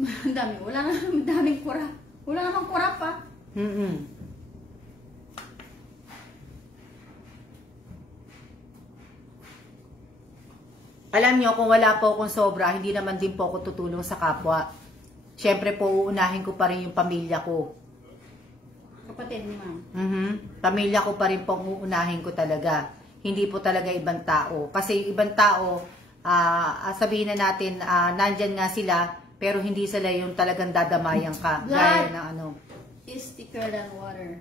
Ang dami. Wala na naman daming kura. Wala namang kura pa. Alam nyo, kung wala po akong sobra, hindi naman din po ako tutulong sa kapwa. Siyempre po, uunahin ko pa rin yung pamilya ko. Kapatid ni ma'am. Pamilya ko pa rin po ang uunahin ko talaga. Hindi po talaga ibang tao. Kasi yung ibang tao, sabihin na natin, nandyan nga sila, pero hindi sila yung talagang dadamayan ka. Gaya ng ano. Is thicker than water.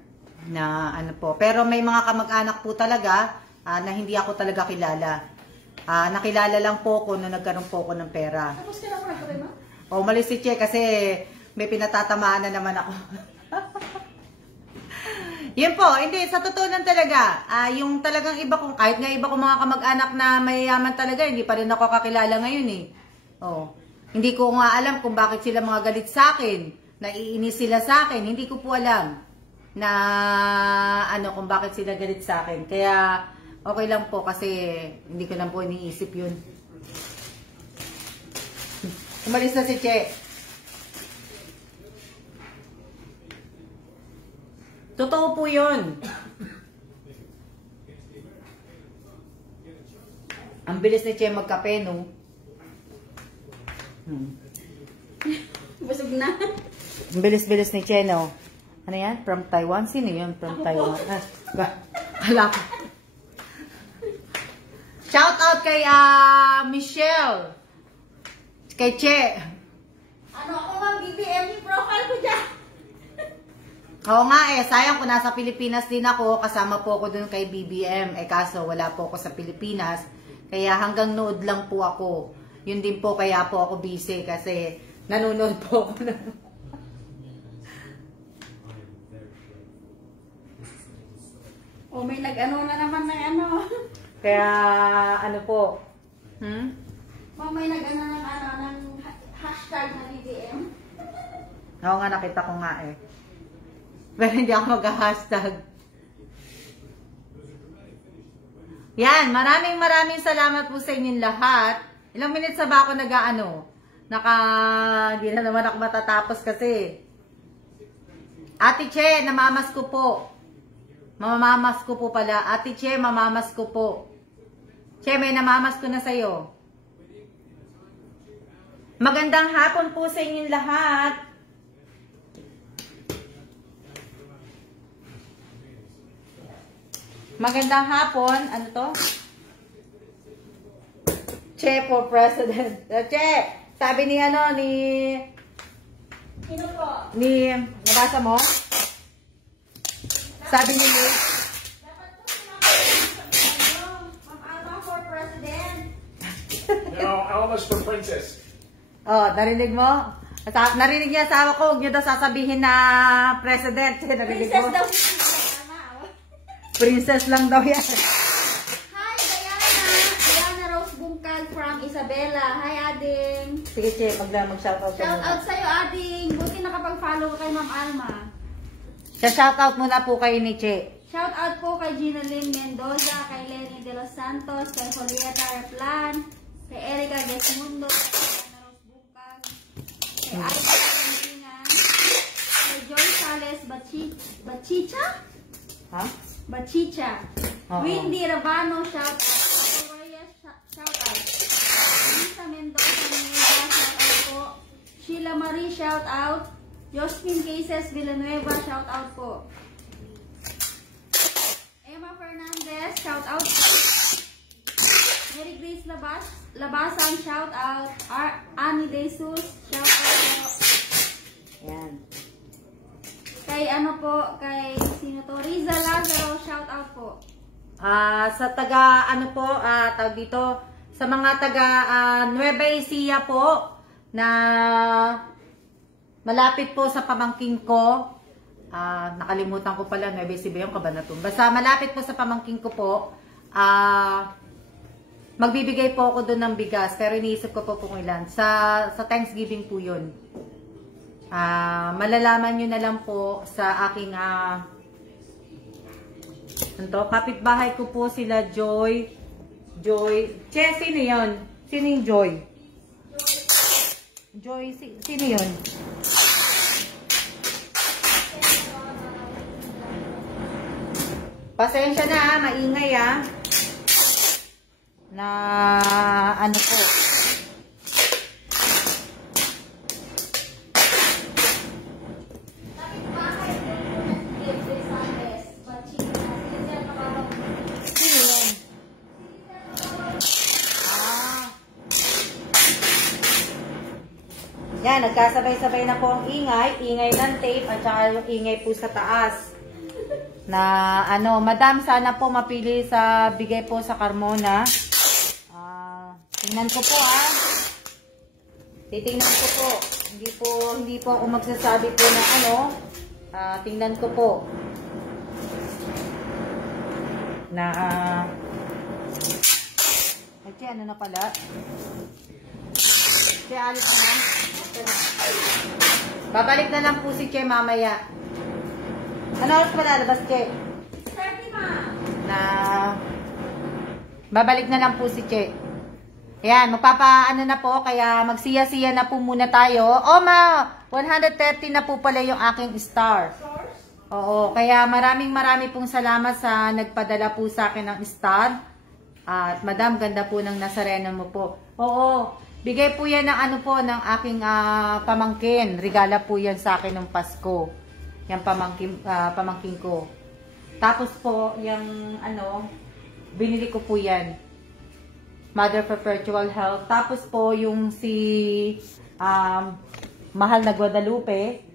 Na ano po. Pero may mga kamag-anak po talaga na hindi ako talaga kilala. Nakilala lang po ko na nagkaroon po ko ng pera. Tapos ka na ko rin, ma'am? O, umalis si Che kasi may pinatatamaan na naman ako. Yun po, hindi, sa totoo lang talaga, yung talagang iba kong, kahit nga iba kong mga kamag-anak na mayayaman talaga, hindi pa rin ako kakilala ngayon eh. Oh, hindi ko nga alam kung bakit sila mga galit sa akin, naiinis sila sa akin, hindi ko po alam na ano kung bakit sila galit sa akin. Kaya okay lang po kasi hindi ko lang po iniisip yun. Umalis na si Che. Totoo po yun. Ang bilis ni Che magkape, no? Busog na. Ang bilis-bilis ni Che, no? Ano yan? From Taiwan? Sino yun? From Taiwan. Hala ko. Shout out kay Michelle. Kay Che. Ano ako ma'am, BBM yung profile ko dyan. Oo nga eh, sayang kung nasa Pilipinas din ako, kasama po ako dun kay BBM. Kaso wala po ako sa Pilipinas, kaya hanggang nood lang po ako. Yun din po kaya po ako busy kasi nanonood po ako na. O may nag-ano na naman ng ano. Kaya ano po? Ma'am, may nag-ano ng hashtag na BBM. Oo nga, nakita ko nga eh. Pero hindi ako mag-hashtag. Yan, maraming salamat po sa inyong lahat. Ilang minutes na ba ako nag-ano? Hindi na naman ako matatapos kasi. Ate Che, namamas ko po. Mamamas ko po pala. Ate Che, mamamas ko po. Che, may namamas ko na sa'yo. Magandang hapon po sa inyong lahat. Magandang hapon. Ano to? Che for President. Che, sabi ni ano, Sino po? nabasa mo? Sabi ni Liz. Dapat po sinabi Ma'am Alma for President. No, Alma's for Princess. Oh, narinig mo? Narinig niya asawa ko, huwag niyo daw sasabihin na President. Narinig Princess mo? daw si Alma. Princess lang daw yan. Hi, Diana Rose Bungkag from Isabela. Hi, Ading. Sige, Che, mag-shoutout ka Shout muna. out sa'yo, Ading. Buti nakapag-follow ka kay Ma'am Alma. Shoutout muna po kayo ni Che. Shout out po kay Gina Lynn Mendoza, kay Lenny De Los Santos, kay Julieta Replan, kay Erica Desmundo, kay Diana Rose Bungkag, kay Aida Cantingan, kay Joy Sales Bachicha? Ha? Bachicha. Oo. Windy Rabano, shout out. Reyes, shout out. Lisa Mendoza, shout out po. Sheila Marie, shout out. Josephine Cases Villanueva, shout out po. Emma Fernandez, shout out po. Mary Grace Labasan, shout out. Annie De Jesus, shout out po. Yan. Kay ano po, kay sino to? Riza Lazaro, shout out po. Sa taga, ano po, tawag dito, sa mga taga Nueva Ecija po, na malapit po sa pamangkin ko, nakalimutan ko pala, Nueva Ecija yung Cabanatuan. Basta malapit po sa pamangkin ko po, magbibigay po ako doon ng bigas, pero iniisip ko po kung ilan. Sa Thanksgiving po yun. Malalaman nyo na lang po sa aking Ito, kapitbahay ko po sila Joy. Che, sino yun? Sino yung Joy? Joy, sino yun? Pasensya na ha, maingay ha. Na ano po. Yan, nagkasabay-sabay na po ang ingay. Ingay ng tape at saka yung ingay po sa taas. Na ano, madam, sana po mapili sa bigay po sa Carmona. Tingnan ko po titingnan ko po. Hindi po ako magsasabi po na ano. Tingnan ko po. Na ay, ano na pala? Kaya alis na. Babalik na lang po si Che mamaya. Ano oras pa lalabas, Che? 30 ma. Babalik na lang po si Che. Ayan, magpapaano na po, kaya magsiya-siya na po muna tayo. Oh, 130 na po pala yung aking star. Oo, kaya marami pong salamat sa nagpadala po sa akin ng star. At madam, ganda po ng Nazareno mo po. Oo, bigay po yan ng ano po, ng aking pamangkin. Regala po yan sa akin ng Pasko. Yung pamangkin ko. Tapos po, yung ano, binili ko po yan. Mother Perpetual Health. Tapos po, yung si Mahal na Guadalupe.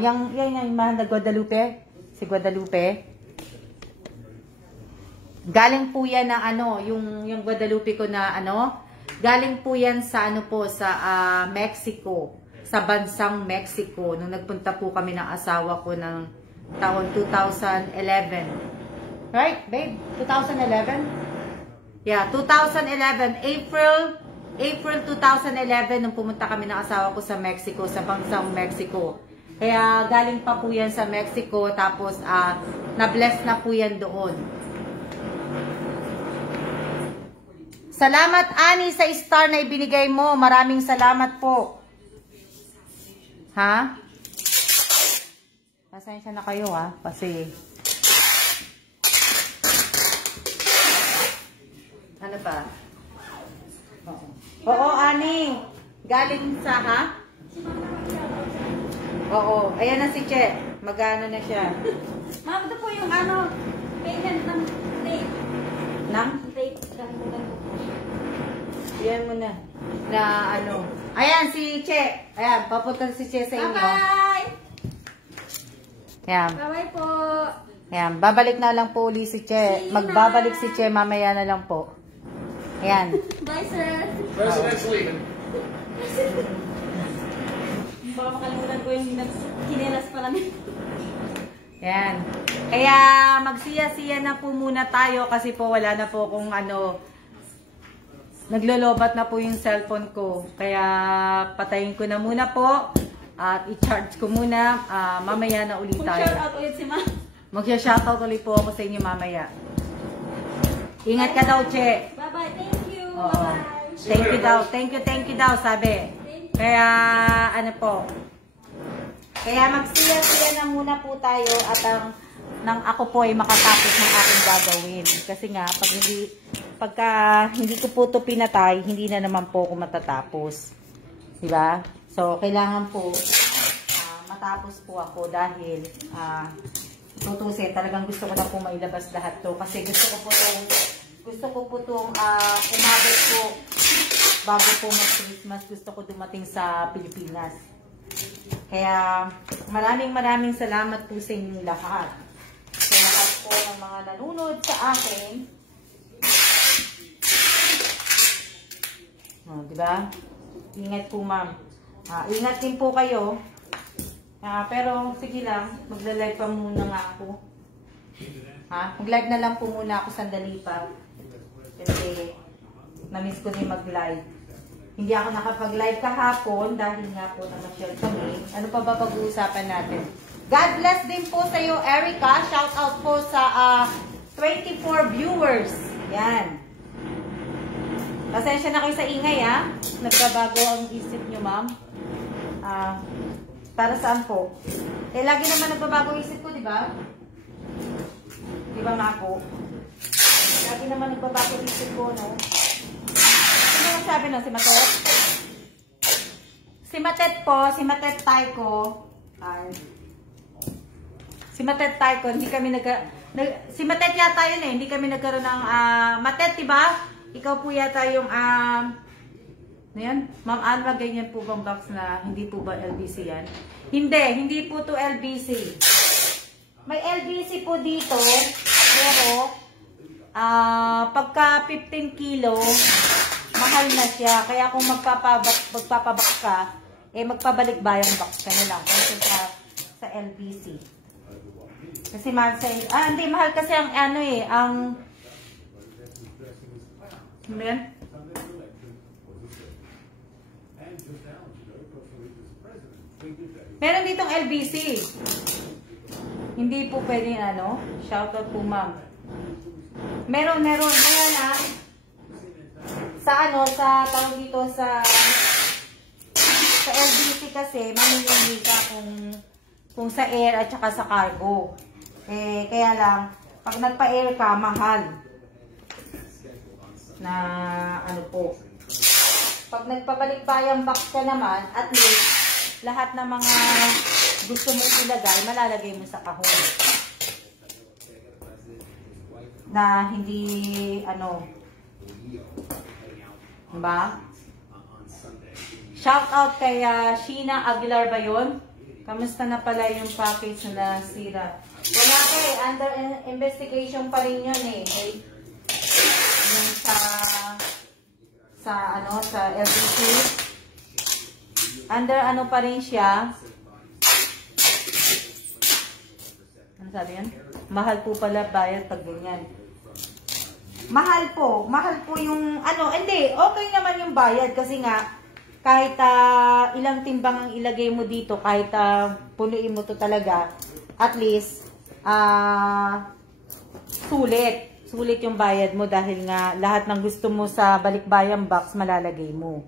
Yung Mahal na Guadalupe. Si Guadalupe. Galing po yan na ano, yung Guadalupe ko na ano, galing po yan sa ano po, sa Mexico. Sa bansang Mexico. Nung nagpunta po kami ng asawa ko ng taon 2011. Right, babe? 2011? Yeah, 2011. April 2011 nung pumunta kami ng asawa ko sa Mexico, sa bansang Mexico. Kaya galing pa po yan sa Mexico, tapos na-bless na po yan doon. Salamat, Ani, sa star na ibinigay mo. Maraming salamat po. Ha? Pasensya na kayo ha, kasi ano pa? Oo, Ani. Galing sa ha? Oo, ayan na si Che. Magano na siya. Ma'am, ito po yung ano, payment ng tape. Nang? Tape. Yan mo na. Na ano. Ayan si Che. Ayan, papunta si Che sa inyo. Bye-bye! Ayan. Bye-bye po! Ayan, babalik na lang po uli si Che. Magbabalik si Che mamaya na lang po. Ayan. Bye, sir! President's leaving. Baka makalimutan ko yung kinelas pala niya. Ayan. Kaya magsiya-siya na po muna tayo kasi po wala na po kung ano, naglolobat na po yung cellphone ko. Kaya patayin ko na muna po at i-charge ko muna. Mamaya na ulit tayo. Mag-shoutout ulit si Ma. Mag-shoutout ulit po ako sa inyo mamaya. Ingat ka daw, Che. Bye-bye. Thank you. Oo. Bye-bye. Thank you daw, sabi. Kaya, ano po. Kaya magsiya-siya na muna po tayo at nang ako po ay makatapos ng aking gagawin. Kasi nga, pagka hindi ko po ito pinatay, hindi na naman po ako matatapos. Diba? So, kailangan po matapos po ako dahil tutusin, talagang gusto ko na po mailabas lahat to. Kasi gusto ko po itong umabot po bago po mag-Christmas. Gusto ko dumating sa Pilipinas. Kaya maraming salamat po sa inyong lahat. Sa lahat po ng mga nanunod sa akin. Diba? Ingat po, ma'am. Ingat din po kayo. Pero sige lang, magla-live pa muna nga ako. Mag-live na lang po muna ako sandali pa. Kasi na-miss ko din mag-live. Hindi ako nakapag-live kahapon dahil nga po namasyal kami. Ano pa ba pag-uusapan natin? God bless din po sa iyo, Erica. Shout out po sa 24 viewers. Yan. Pasensya na kayo sa ingay, ha? Nagbabago ang isip nyo, ma'am. Para saan po? Eh, lagi naman nagbabago ang isip ko, di ba? Di ba nga po? Lagi naman nagbabago ang isip ko, no? Ano yung sabi no? Si Matet? Si Matet po, si Matet Taiko. Si Matet Taiko, hindi kami si Matet yata yun eh, hindi kami nagkaroon ng, Matet, di ba? Ikaw po yata yung, ano yan? Ma'am Alma, ganyan po bang box na hindi po ba LBC yan? Hindi po to LBC. May LBC po dito, pero, pagka 15 kilo, mahal na siya. Kaya kung magpapabox ka, eh magpabalik bayang box ka na lang. Kasi sa LBC. Kasi mahal sa, hindi, mahal kasi ang ano eh, ang, ano yan? Meron ditong LBC. Hindi po pwedeng ano, shoutout po ma'am. Meron. Kaya lang, sa ano, sa tawag dito sa LBC kasi, mamimili ka kung sa air at saka sa cargo. Eh, kaya lang, pag nagpa-air ka, mahal. Na, ano po. Pag nagpabalik bayang box ka naman, at least, lahat ng mga gusto mong ilagay, malalagay mo sa kahon. Na hindi, ano, diba? Shout out kay Sheena Aguilar ba yun? Kamusta na pala yung package na nasira? Wala pa eh, under investigation pa rin yun eh. Yung sa LBC. Under ano pa rin siya. Ano sabi yan? Mahal po pala bayad pag ganyan. Mahal po yung ano, hindi, okay naman yung bayad kasi nga kahit ilang timbang ang ilagay mo dito, kahit punuin mo to talaga, at least sulit yung bayad mo dahil nga lahat ng gusto mo sa balikbayang box malalagay mo.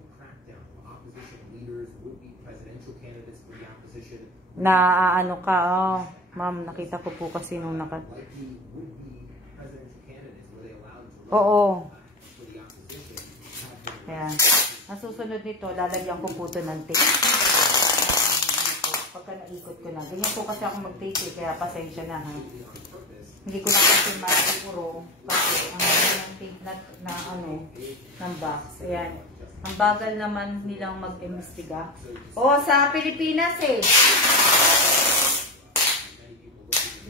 Na ano ka, ma'am, nakita ko po kasi nung Oo. Kaya, ang susunod nito, lalagyan ko po ito ng tape. Pagka naikot ko na. Ganyan po kasi ako mag-tape eh, kaya pasensya na ha. Hindi ko na kasi maipuro kasi ang tape na ano, ng box. Ayan. Ang bagal naman nilang mag-imbestiga. Sa Pilipinas eh.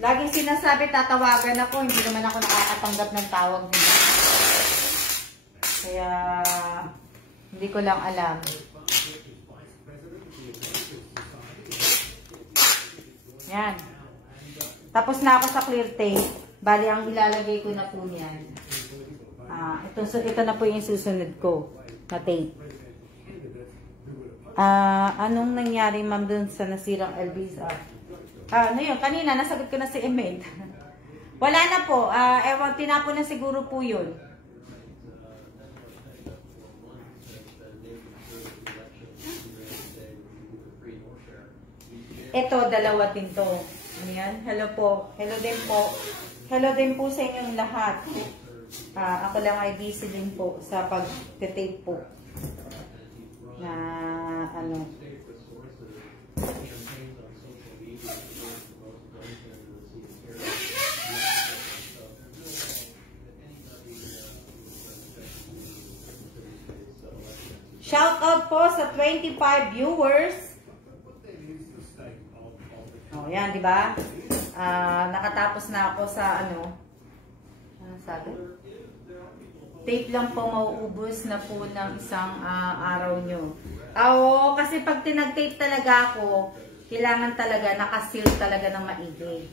Laging sinasabi, tatawagan ako. Hindi naman ako nakakatanggap ng tawag nila. Kaya, hindi ko lang alam. Yan. Tapos na ako sa clear tape. Bali, ang ilalagay ko na po niyan. Ito na po yung susunod ko na tape. Anong nangyari, ma'am, dun sa nasirang LBC? Ano yun? Kanina, nasagot ko na si Emmett. Wala na po. Ewan, tinapon na siguro po yun. Ito, dalawa din to. Ayan. Hello po. Hello din po. Hello din po sa inyong lahat. Ako lang ay busy din po sa pag-tape po. Na ano. Shout out po sa 25 viewers. Yan, di ba? Nakatapos na ako sa ano sabi? Tape lang po mauubos na po ng isang araw nyo. Kasi pag tinag-tape talaga ako, kailangan talaga nakaseal talaga ng maigi.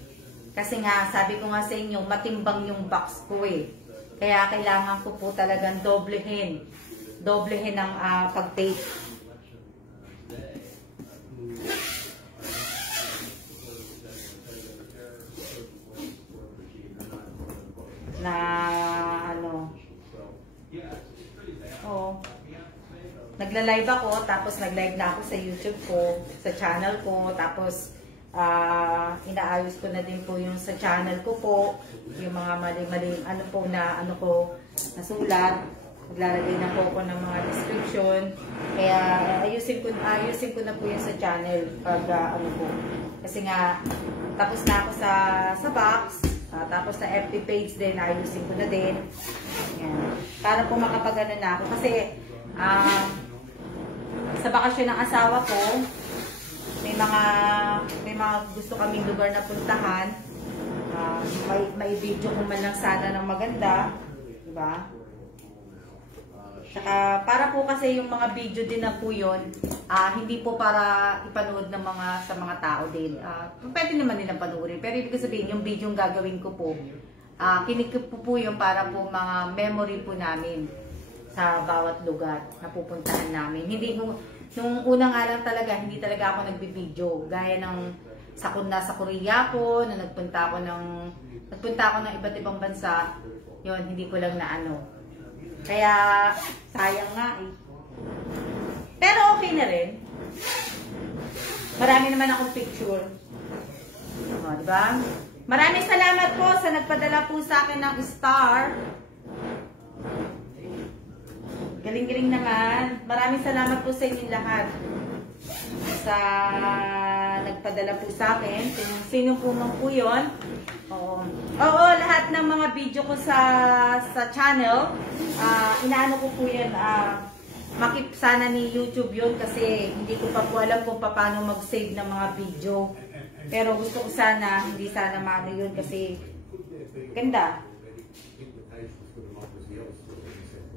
Kasi nga, sabi ko nga sa inyo, matimbang yung box ko eh. Kaya kailangan ko po talagang doblehin ang pag-tape. na ano. Oh. Nagla-live ako, tapos nag-live na ako sa YouTube ko, sa channel ko, tapos inaayos ko na din po yung sa channel ko po, yung mga mali-mali ano po na ano ko nasulat. Maglalagay na po ako ng mga description. Kaya ayusin ko na po yun sa channel pag ano po. Kasi nga tapos na ako sa box, tapos sa FB page din ayusin ko na din. Yan. Para po makapag-ano na ako kasi sa bakasyon ng asawa ko, may mga gusto kaming lugar na puntahan. May video ko man lang sana ng maganda, di ba? Saka para po kasi yung mga video din na po yun, hindi po para ipanood ng sa mga tao din. Pwede naman nilang panoorin. Pero ibig sabihin, yung video yung gagawin ko po, kinikip po yun para po mga memory po namin sa bawat lugar na pupuntahan namin. Hindi po, nung unang alam talaga, hindi talaga ako nagbibideo. Gaya ng sa Korea po, na nagpunta ako ng iba't ibang bansa, yun, hindi ko lang na ano. Kaya, sayang nga eh. Pero okay na rin. Marami naman akong picture. O, diba? Maraming salamat po sa nagpadala po sa akin ng star. Galing-galing naman. Maraming salamat po sa inyong lahat. Sa nagpadala po sa akin. Kung sino po man po yun. Oo, lahat ng mga video ko sa channel, inaano ko po yan, makip sana ni YouTube yun kasi hindi ko pa po alam kung paano mag-save ng mga video. Pero gusto ko sana, hindi sana maano yun kasi ganda.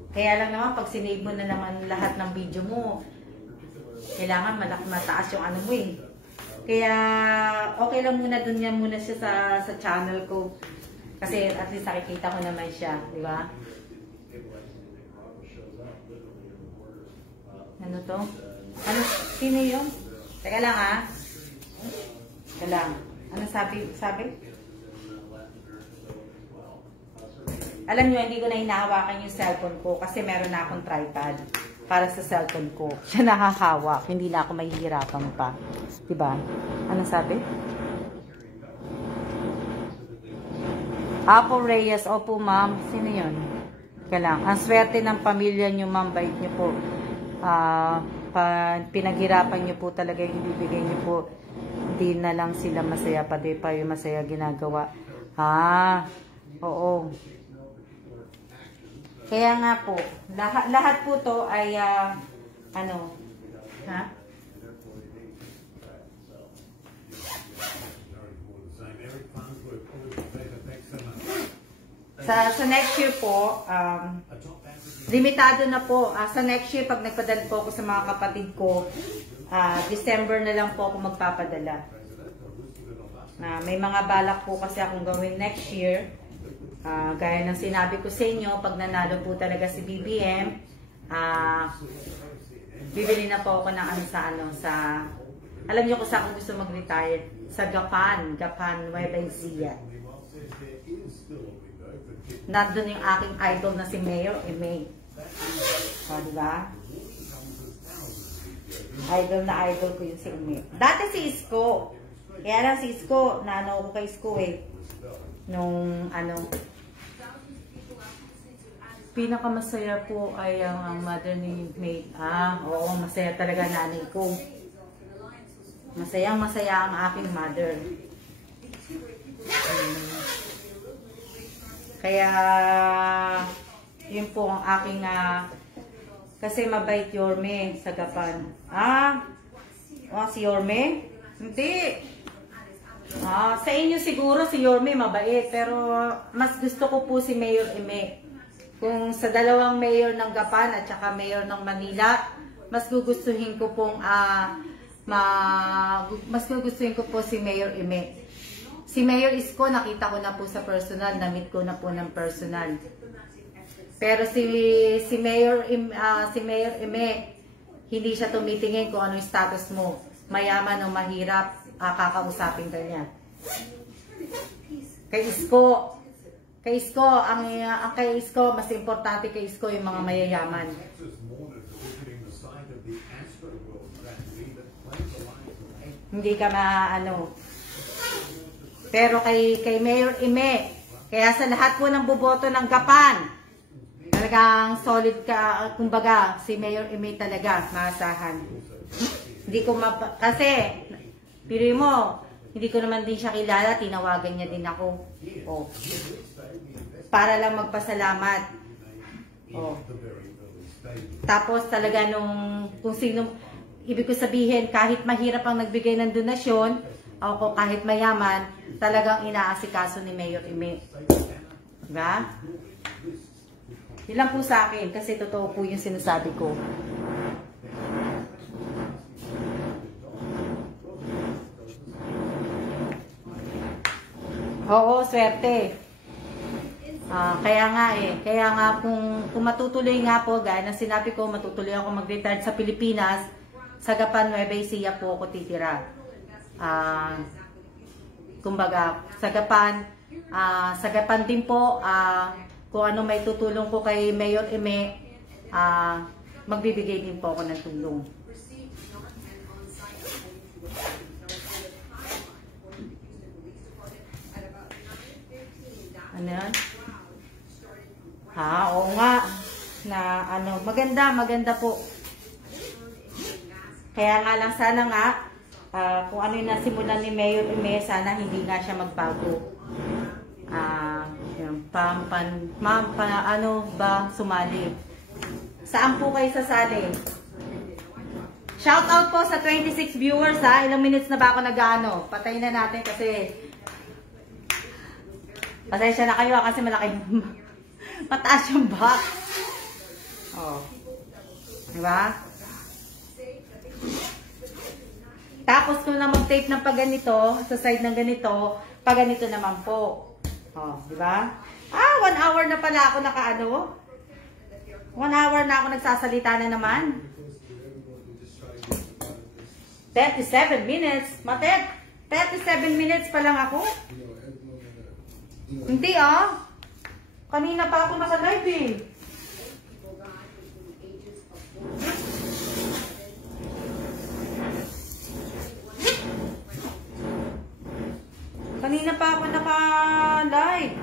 Kaya lang naman, pag sinave mo na naman lahat ng video mo, kailangan mataas yung ano mo eh. Kaya, okay lang muna dun yan muna siya sa channel ko. Kasi at least nakikita ko naman siya, di ba? Ano to? Ano? Sino yun? Teka lang ha. Teka lang. Ano sabi? Alam nyo, hindi ko na hinahawakan yung cellphone ko kasi meron na akong tripod para sa cellphone ko. Siya nakahawak. Hindi na ako mahihirapan pa. Diba? Ano sabi? Apple Reyes. Opo, ma'am. Sino yun? Kaya lang. Ang swerte ng pamilya nyo, ma'am. Bait nyo po. Pinaghirapan nyo po talaga yung ibibigay nyo po. Hindi na lang sila masaya. Pati pa yung masaya ginagawa. Oo. Kaya nga po, lahat po to ay, ano, ha? Sa next year po, limitado na po. Sa next year, pag nagpadala po ako sa mga kapatid ko, December na lang po ako magpapadala. May mga balak po kasi akong gawin next year. Gaya ng sinabi ko sa inyo, pag nanalo po talaga si BBM, bibili na po ako ng alam niyo kung saan ako gusto mag-retire? Sa Gapan, Nueva Ecija. Nandun yung aking idol na si Mayor Eme. Diba? Idol na idol ko yung si Eme. Dati si Isko. Kaya lang si Isko, naano ko kay Isko eh. Nung pinakamasaya po ay ang mother ni May. Oo, masaya talaga nanay ko. Masaya ang aking mother. Kaya yun po ang aking kasi mabait Yorme sa Gapan. Si Yorme? Hindi. Sa inyo siguro si Yorme mabait, pero mas gusto ko po si Mayor Eme. Kung sa dalawang mayor ng Gapan at saka mayor ng Manila, mas gugustuhin ko pong si Mayor Eme. Si Mayor Isko nakita ko na po sa personal, na-meet ko na po ng personal. Pero si Mayor Eme, hindi siya tumitingin kung ano yung status mo, mayaman o mahirap. Kakausapin ka niya. Kay Isko, Kay Isko, ang kay Isko, mas importante kay Isko yung mga mayayaman. Hindi ka maano. Pero kay Mayor Ime, kaya sa lahat po ng boboto ng Gapan, talagang solid ka, kumbaga, si Mayor Ime talaga, maasahan. Hindi ko kasi, pili mo, hindi ko naman din siya kilala, tinawagan niya din ako. Oh. Para lang magpasalamat. Oh. Tapos talaga kung sino, ibig ko sabihin, kahit mahirap ang nagbigay ng donasyon, o kahit mayaman, talagang inaasikaso ni Mayor Ime. Diba? Yun lang po sa akin, kasi totoo po yung sinasabi ko. Oo, swerte. Kaya nga kung matutuloy nga po, gaya ng sinabi ko, matutuloy ako mag-retire sa Pilipinas, sa Gapan, Nueva Ecija po ako titira. Kumbaga, sa Gapan din po, kung ano may tutulong ko kay Mayor Ime, magbibigay din po ako ng tulong. Ano yan? Oo nga. Maganda po. Kaya nga lang sana nga, kung ano yung nasimulan ni Mayor Ime, sana hindi nga siya magbago. Sumali. Saan po kayo sasali? Shout out po sa 26 viewers ha. Ilang minutes na ba ako nag-ano? Patayin na natin kasi pasensya na kayo kasi mataas yung box. Oh. Diba? Tapos kung na mag-tape ng pagganito, sa side ng ganito, pagganito naman po. Oh, diba? 1 hour na pala ako nakaano. 1 hour na ako nagsasalita na naman. 37 minutes. Matet, 37 minutes pa lang ako. Hindi kanina pa ako naka-live eh. Kanina pa ako naka-live.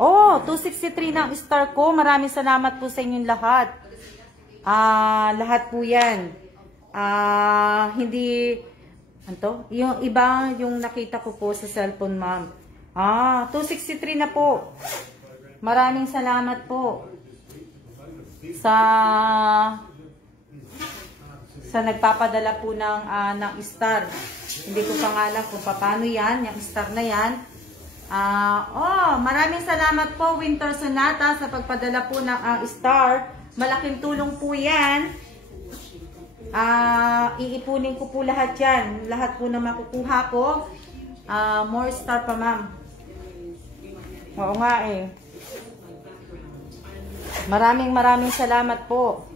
Oh, 263 na ang star ko. Maraming salamat po sa inyong lahat. Lahat po yan. Hindi, yung iba, yung nakita ko po sa cellphone, ma'am. 263 na po. Maraming salamat po sa nagpapadala po ng star. Hindi ko pa nga alam kung paano yan, yung star na yan. Maraming salamat po, Winter Sonata, sa pagpadala po ng star. Malaking tulong po yan. Iipunin ko po lahat yan. Lahat po na makukuha ko. More star pa, ma'am. Oo nga eh. Maraming salamat po.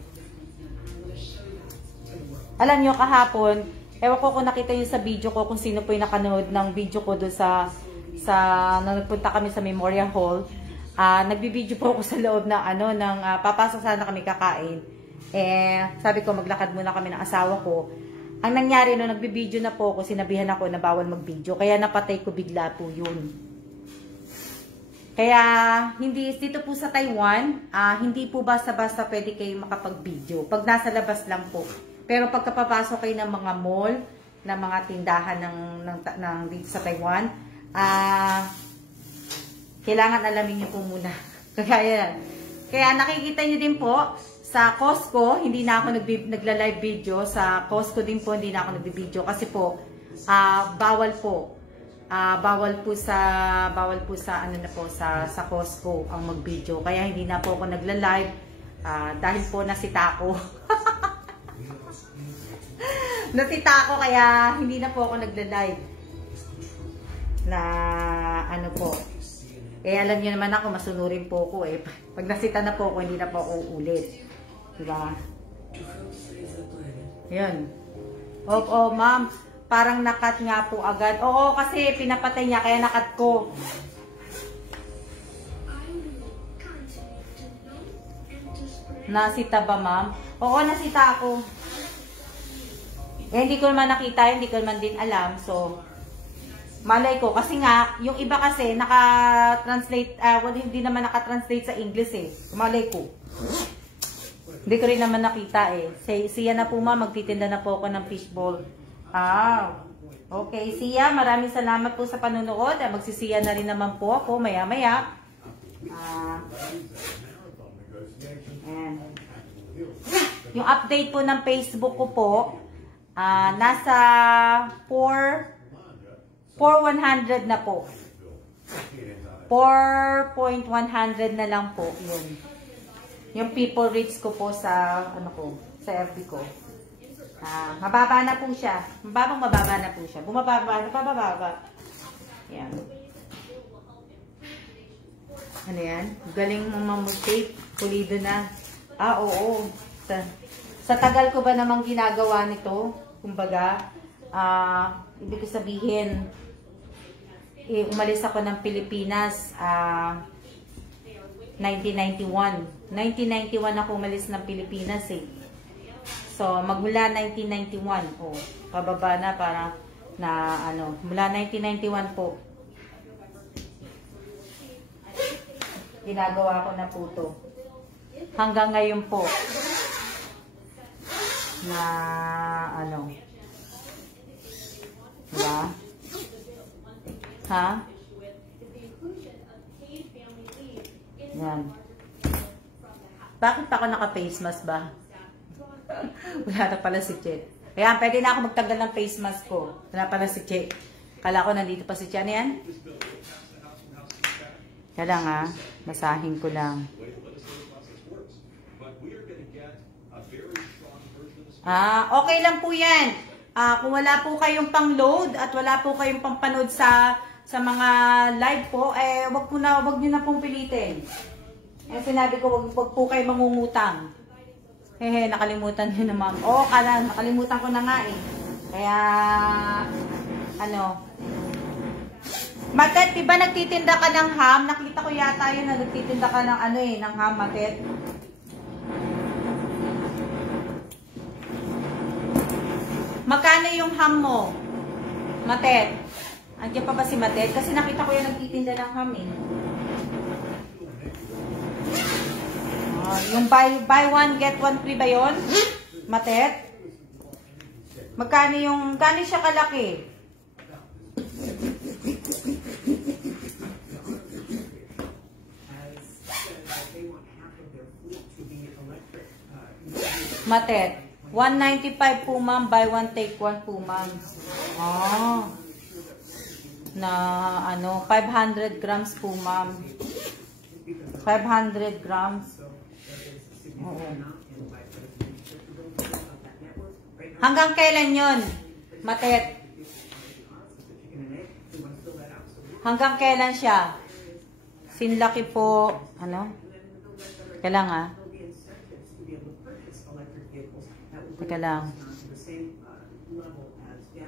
Alam nyo, kahapon, ewan ko kung nakita nyo sa video ko kung sino po yung nakanood ng video ko doon nung nagpunta kami sa Memorial Hall. Nagbibideo po ako sa loob ng papasok sana kami kakain. Sabi ko maglakad muna kami ng asawa ko. Ang nangyari no, nagbibideo na po ako, sinabihan ako na bawal mag-video. Kaya napatay ko bigla po yun. Kaya dito po sa Taiwan, hindi po basta-basta pwede kayo makapag-video. Pag nasa labas lang po. Pero pagkapapasok kayo ng mga mall, ng mga tindahan ng dito sa Taiwan, kailangan alamin nyo po muna. Kaya nakikita nyo din po, sa Costco, hindi na ako nagla-live video. Sa Costco din po, hindi na ako nagbi-video. Kasi po, bawal po. Bawal po sa Costco ang mag-video. Kaya hindi na po ako nagla-live. Dahil po nasita ko. Nasita ako, kaya hindi na po ako nagla-live. Po. Alam niyo naman ako, masunurin po ako eh. Pag nasita na po ako, hindi na po ako ulit. Diba? Yun. Ma'am. parang nakat nga po agad. Oo, kasi pinapatay niya, kaya nakat ko. Nasita ba, ma'am? Oo, nasita ako. Eh, hindi ko naman nakita, hindi ko naman din alam. So, malay ko. Kasi nga, yung iba kasi, naka-translate, hindi naman naka-translate sa English eh. Malay ko. Hindi ko rin naman nakita eh. Siya na po ma'am, magtitinda na po ako ng fishball. Okay, Siya, maraming salamat po sa panonood. Magsisiya na rin naman po ako maya-maya. Yung update po ng Facebook ko po, nasa 4,100 na po. 4.100 na lang po yun. Yung people reach ko po sa sa FB ko. Mababa na po siya. Mababa na po siya. Bumababa. Yan. Ano yan? Galing mo mamutape. Pulido na. Oo. Sa tagal ko ba namang ginagawa nito? Kumbaga, ibig sabihin, umalis ako ng Pilipinas, 1991. 1991 ako umalis ng Pilipinas eh. So, magmula 1991, pababa na para mula 1991 po. Ginagawa ko na po to. Hanggang ngayon po. Diba? Ha? Yan. Bakit pa ako naka-face mask ba? Wala na pala si Che. Ayan, pwede na ako magtanggal ng face mask ko. Wala pala si Che. Kala ko nandito pa si Che. Ano yan? Kaya lang basahin ko lang. Okay lang po yan. Kung wala po kayong pang-load at wala po kayong pang-panood sa mga live po, wag nyo na pong pilitin. Sinabi ko, wag po kayo mangungutang. Nakalimutan nyo na ma'am. Nakalimutan ko na nga eh. Kaya, Matet, diba nagtitinda ka ng ham? Nakita ko yata yun na nagtitinda ka ng ng ham, Matet. Magkano yung ham mo? Matet. Andiyan pa ba si Matet? Kasi nakita ko yung nagtitinda ng ham eh. Yung buy one, get one free ba yun? Matet? Magkano siya kalaki? Matet. 195 po ma'am, buy one take one po ma'am. 500 grams po ma'am. 500 grams. Oo. Hanggang kailan yun, Matet? Hanggang kailan siya? Sinlaki po, Kailang Teka lang.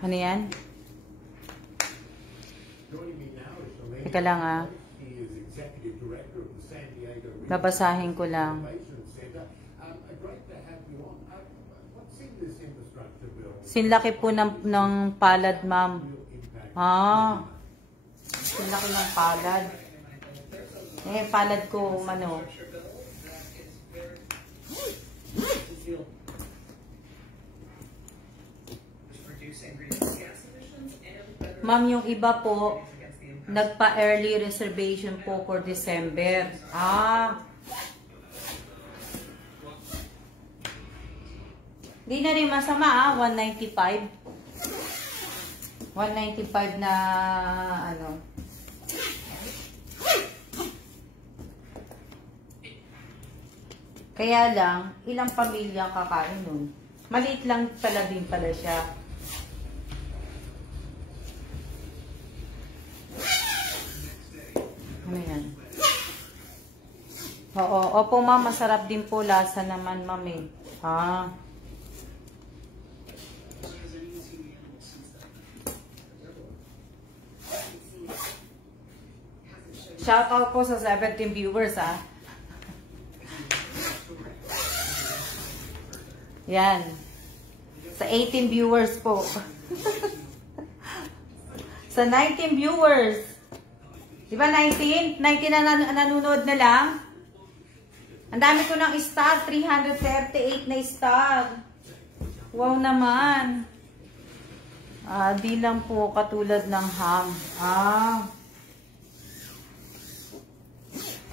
Ano yan? Teka lang Babasahin ko lang. Sinlaki po ng palad, ma'am. Sinlaki ng palad. Palad ko, Ma'am, yung iba po, nagpa-early reservation po for December. Di na rin masama, 195. 195 na, Kaya lang, ilang pamilya kakain nun? Maliit lang pala din pala siya. Ano yan? Opo ma'am, masarap din po. Lasa naman ma'am eh. Shout out po sa 17 viewers, ha. Yan. Sa 18 viewers po. Sa 19 viewers. Di ba 19? 19 na nanonood na lang. Ang dami ko ng star. 338 na star. Wow naman. Di lang po katulad ng ham.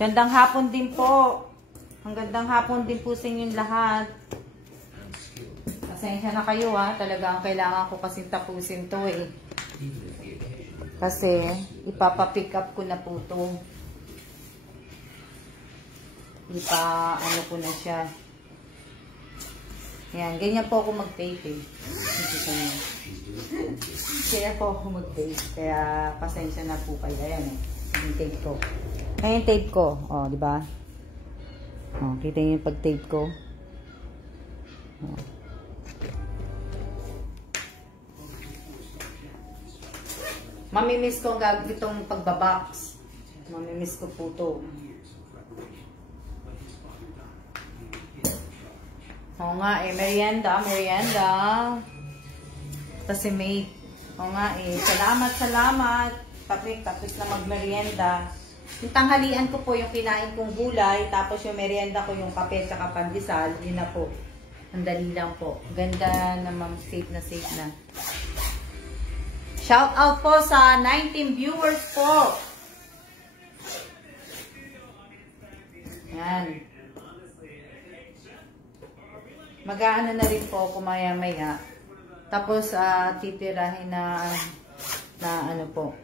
Gandang hapon din po. Ang gandang hapon din po sa inyong lahat. Pasensya na kayo, ha. Talagang kailangan ko kasing tapusin to, eh. Kasi ipapapick up ko na po to. Ano ko na siya. Yan, ganyan po ako mag-tape, eh. Kaya po ako mag-tape. Kaya pasensya na po kayo. Ayan, eh. Yung tape ko. Ayan yung tape ko. O, di ba? O, kita niyo yung pag-tape ko. O. Mamimiss ko ang itong pagbabox. Mamimiss ko po ito. Oo nga eh, merienda. Tapos si May. Oo nga eh, salamat. Tapos na magmerienda. Yung tanghalian ko po yung kinain kong gulay, tapos yung merienda ko yung kape at pandesal, yun na po. Ang dali lang po. Ganda naman, safe na. Shout out po sa 19 viewers po. Yan. Mag-aano na rin po ako maya-maya. Tapos titirahin na ano po.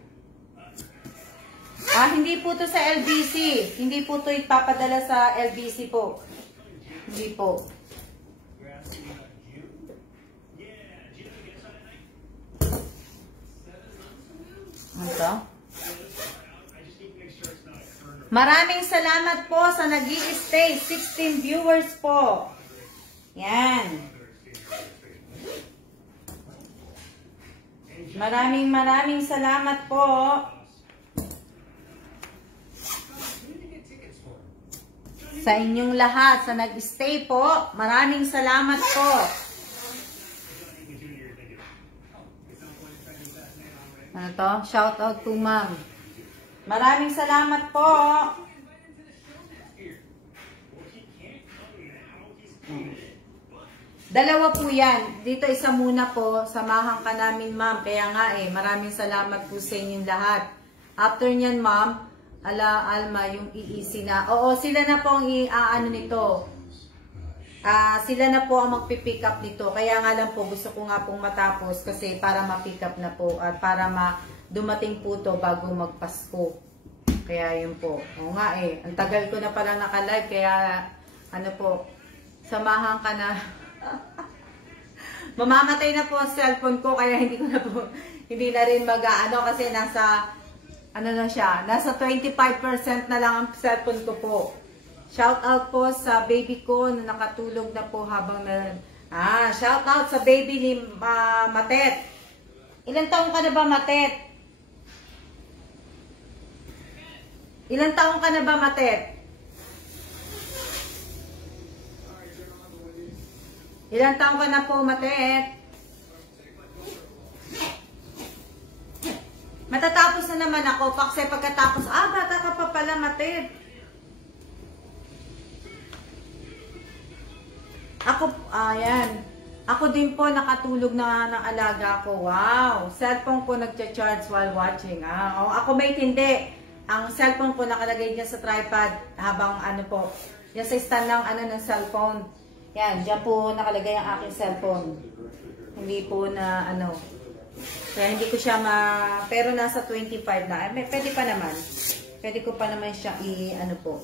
Hindi po to sa LBC. Hindi po to ipapadala sa LBC po. Hindi po. Ito. Maraming salamat po sa nag-i-stay. 16 viewers po. Yan. Maraming salamat po. Sa inyong lahat, sa nag-stay po. Maraming salamat po. Ano to? Shout out to ma'am. Maraming salamat po. Dalawa po yan. Dito isa muna po. Samahan ka namin ma'am. Kaya nga maraming salamat po sa inyong lahat. After nyan ma'am, Alma, yung iisi na. Oo, sila na po ang ano nito. Sila na po ang magpipick up nito. Kaya nga lang po, gusto ko nga pong matapos kasi para ma-pick up na po at para dumating po to bago magpasko. Kaya yun po. Oo nga ang tagal ko na pala naka-live kaya ano po, samahan ka na. Mamamatay na po ang cellphone ko kaya hindi na rin mag-ano kasi nasa 25% na lang ang cellphone ko po. Shout out po sa baby ko na nakatulog na po habang shout out sa baby ni Matet. Ilang taong ka na ba, Matet? Ilang taong ka na ba, Matet? Ilang taong ka na po, Matet? Matatapos na naman ako. Kasi pagkatapos, bata ka pa pala, Matet. Ayan. Ako din po nakatulog na ng alaga ko. Wow. Cellphone ko nagcha-charge while watching. Ako may hindi. Ang cellphone ko nakalagay niya sa tripod habang yan sa stand ng cellphone. Yan, diyan po nakalagay ang aking cellphone. Hindi po na kaya hindi ko siya pero nasa 25 na. Pwede pa naman. Pwede ko pa naman siya po.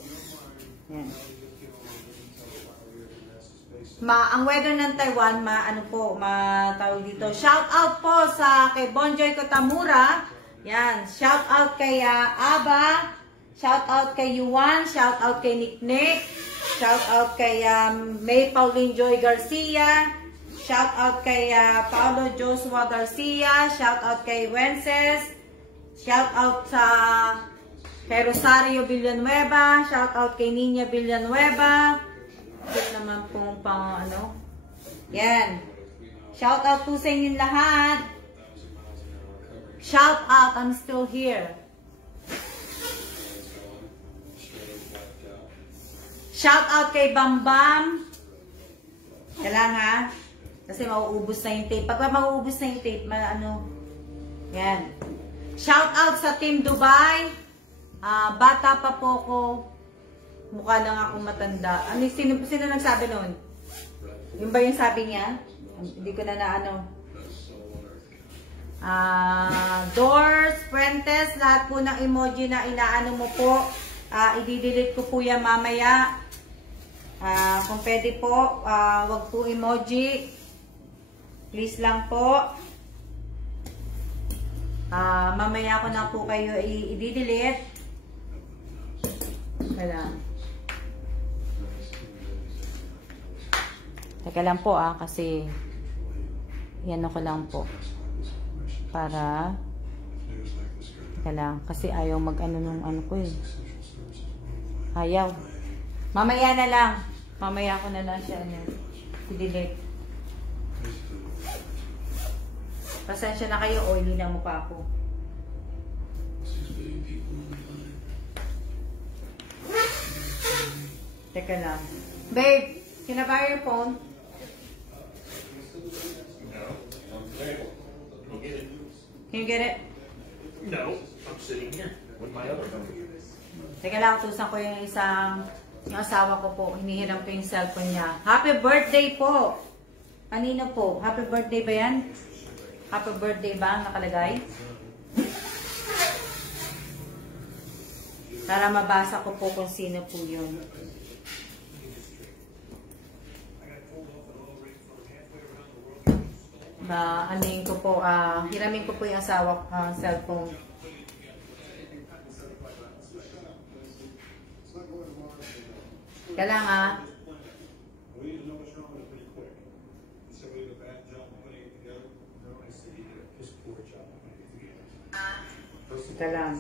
Yan. Ang weather ng Taiwan, tawag dito. Shout out po kay Bonjoy Kotamura. Yan. Shout out kay Aba. Shout out kay Yuan. Shout out kay Nick. Shout out kay May Pauline Joy Garcia. Shout out kay Paulo Joshua Garcia. Shout out kay Wences. Shout out sa Kay Rosario Villanueva. Shout out kay Nina Villanueva. Cute naman pong pang ano. Yan. Shout out po sa inyong lahat. Shout out, I'm still here. Shout out kay Bambam. Kailangan ha. Kasi mauubos na yung tape. Pag mauubos na yung tape, ano. Yan. Shout out sa Team Dubai. Bata pa po ko. Mukha lang ako matanda. Ano, sino nagsabi nun? Yung ba yung sabi niya? Hindi ko na ano. Doors, Fuentes, lahat po ng emoji na inaano mo po. I-delete ko po yan mamaya. Kung pwede po, wag po emoji. Please lang po. Mamaya ko na po kayo i-delete. Teka lang po kasi yan ako lang po. Para teka lang, kasi ayaw mag-ano nung ano ko eh. Ayaw. Mamaya na lang. Mamaya ko na lang siya i-delete. Pasensya na kayo, oily na mukha ko. Teka lang. Babe, can I borrow your phone? No, I'm available. Can you get it? Can you get it? No, I'm sitting here with my other phone. Teka lang, tusan ko yung yung asawa ko po. Hinihiram ko yung cellphone niya. Happy birthday po! Kanina po. Happy birthday ba yan? Happy birthday ba nakalagay? Para mabasa ko po kung sino po yun. Anuin ko po, hiramin ko po yung asawa cellphone. Kailangan lang.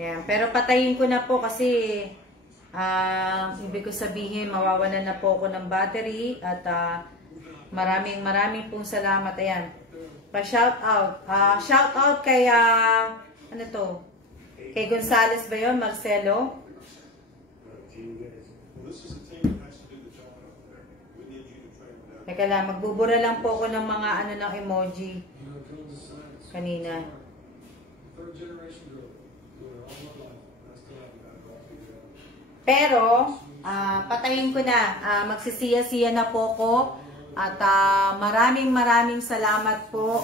Yan. Pero patayin ko na po kasi ibig ko sabihin mawawalan na po ako ng battery at maraming pong salamat. Ayan. Pa-shout out. Shout out kay ano to? Kay Gonzales ba yun? Marcelo? Teka lang, magbubura lang po ako ng mga ano ng emoji. Kanina. Pero, patayin ko na. Magsisiya-siya na po ko. At maraming salamat po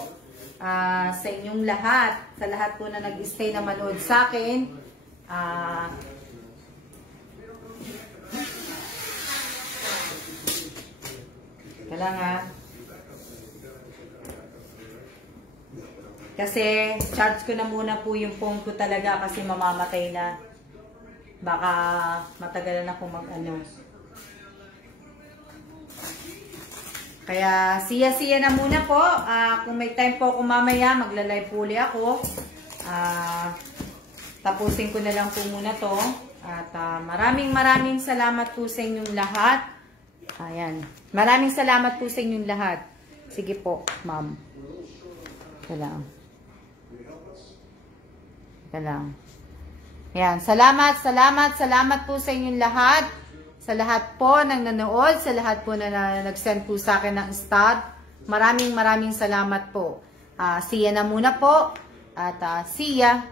sa inyong lahat. Sa lahat po na nag-stay na manood sa akin. Kailangan. Kasi charge ko na muna po yung phone ko talaga kasi mamamatay na. Baka matagalan ako mag-ano. Kaya siya na muna po. Kung may time po ako mamaya, magla-live po ulit ako. Tapusin ko na lang po muna to. At maraming salamat po sa inyong lahat. Ayan. Maraming salamat po sa inyong lahat. Sige po, ma'am. Salam. Salam. Ayan. Salamat po sa inyong lahat. Sa lahat po ng nanood, sa lahat po na nag-send po sa akin ng stud. Maraming salamat po. See ya na muna po. At see ya.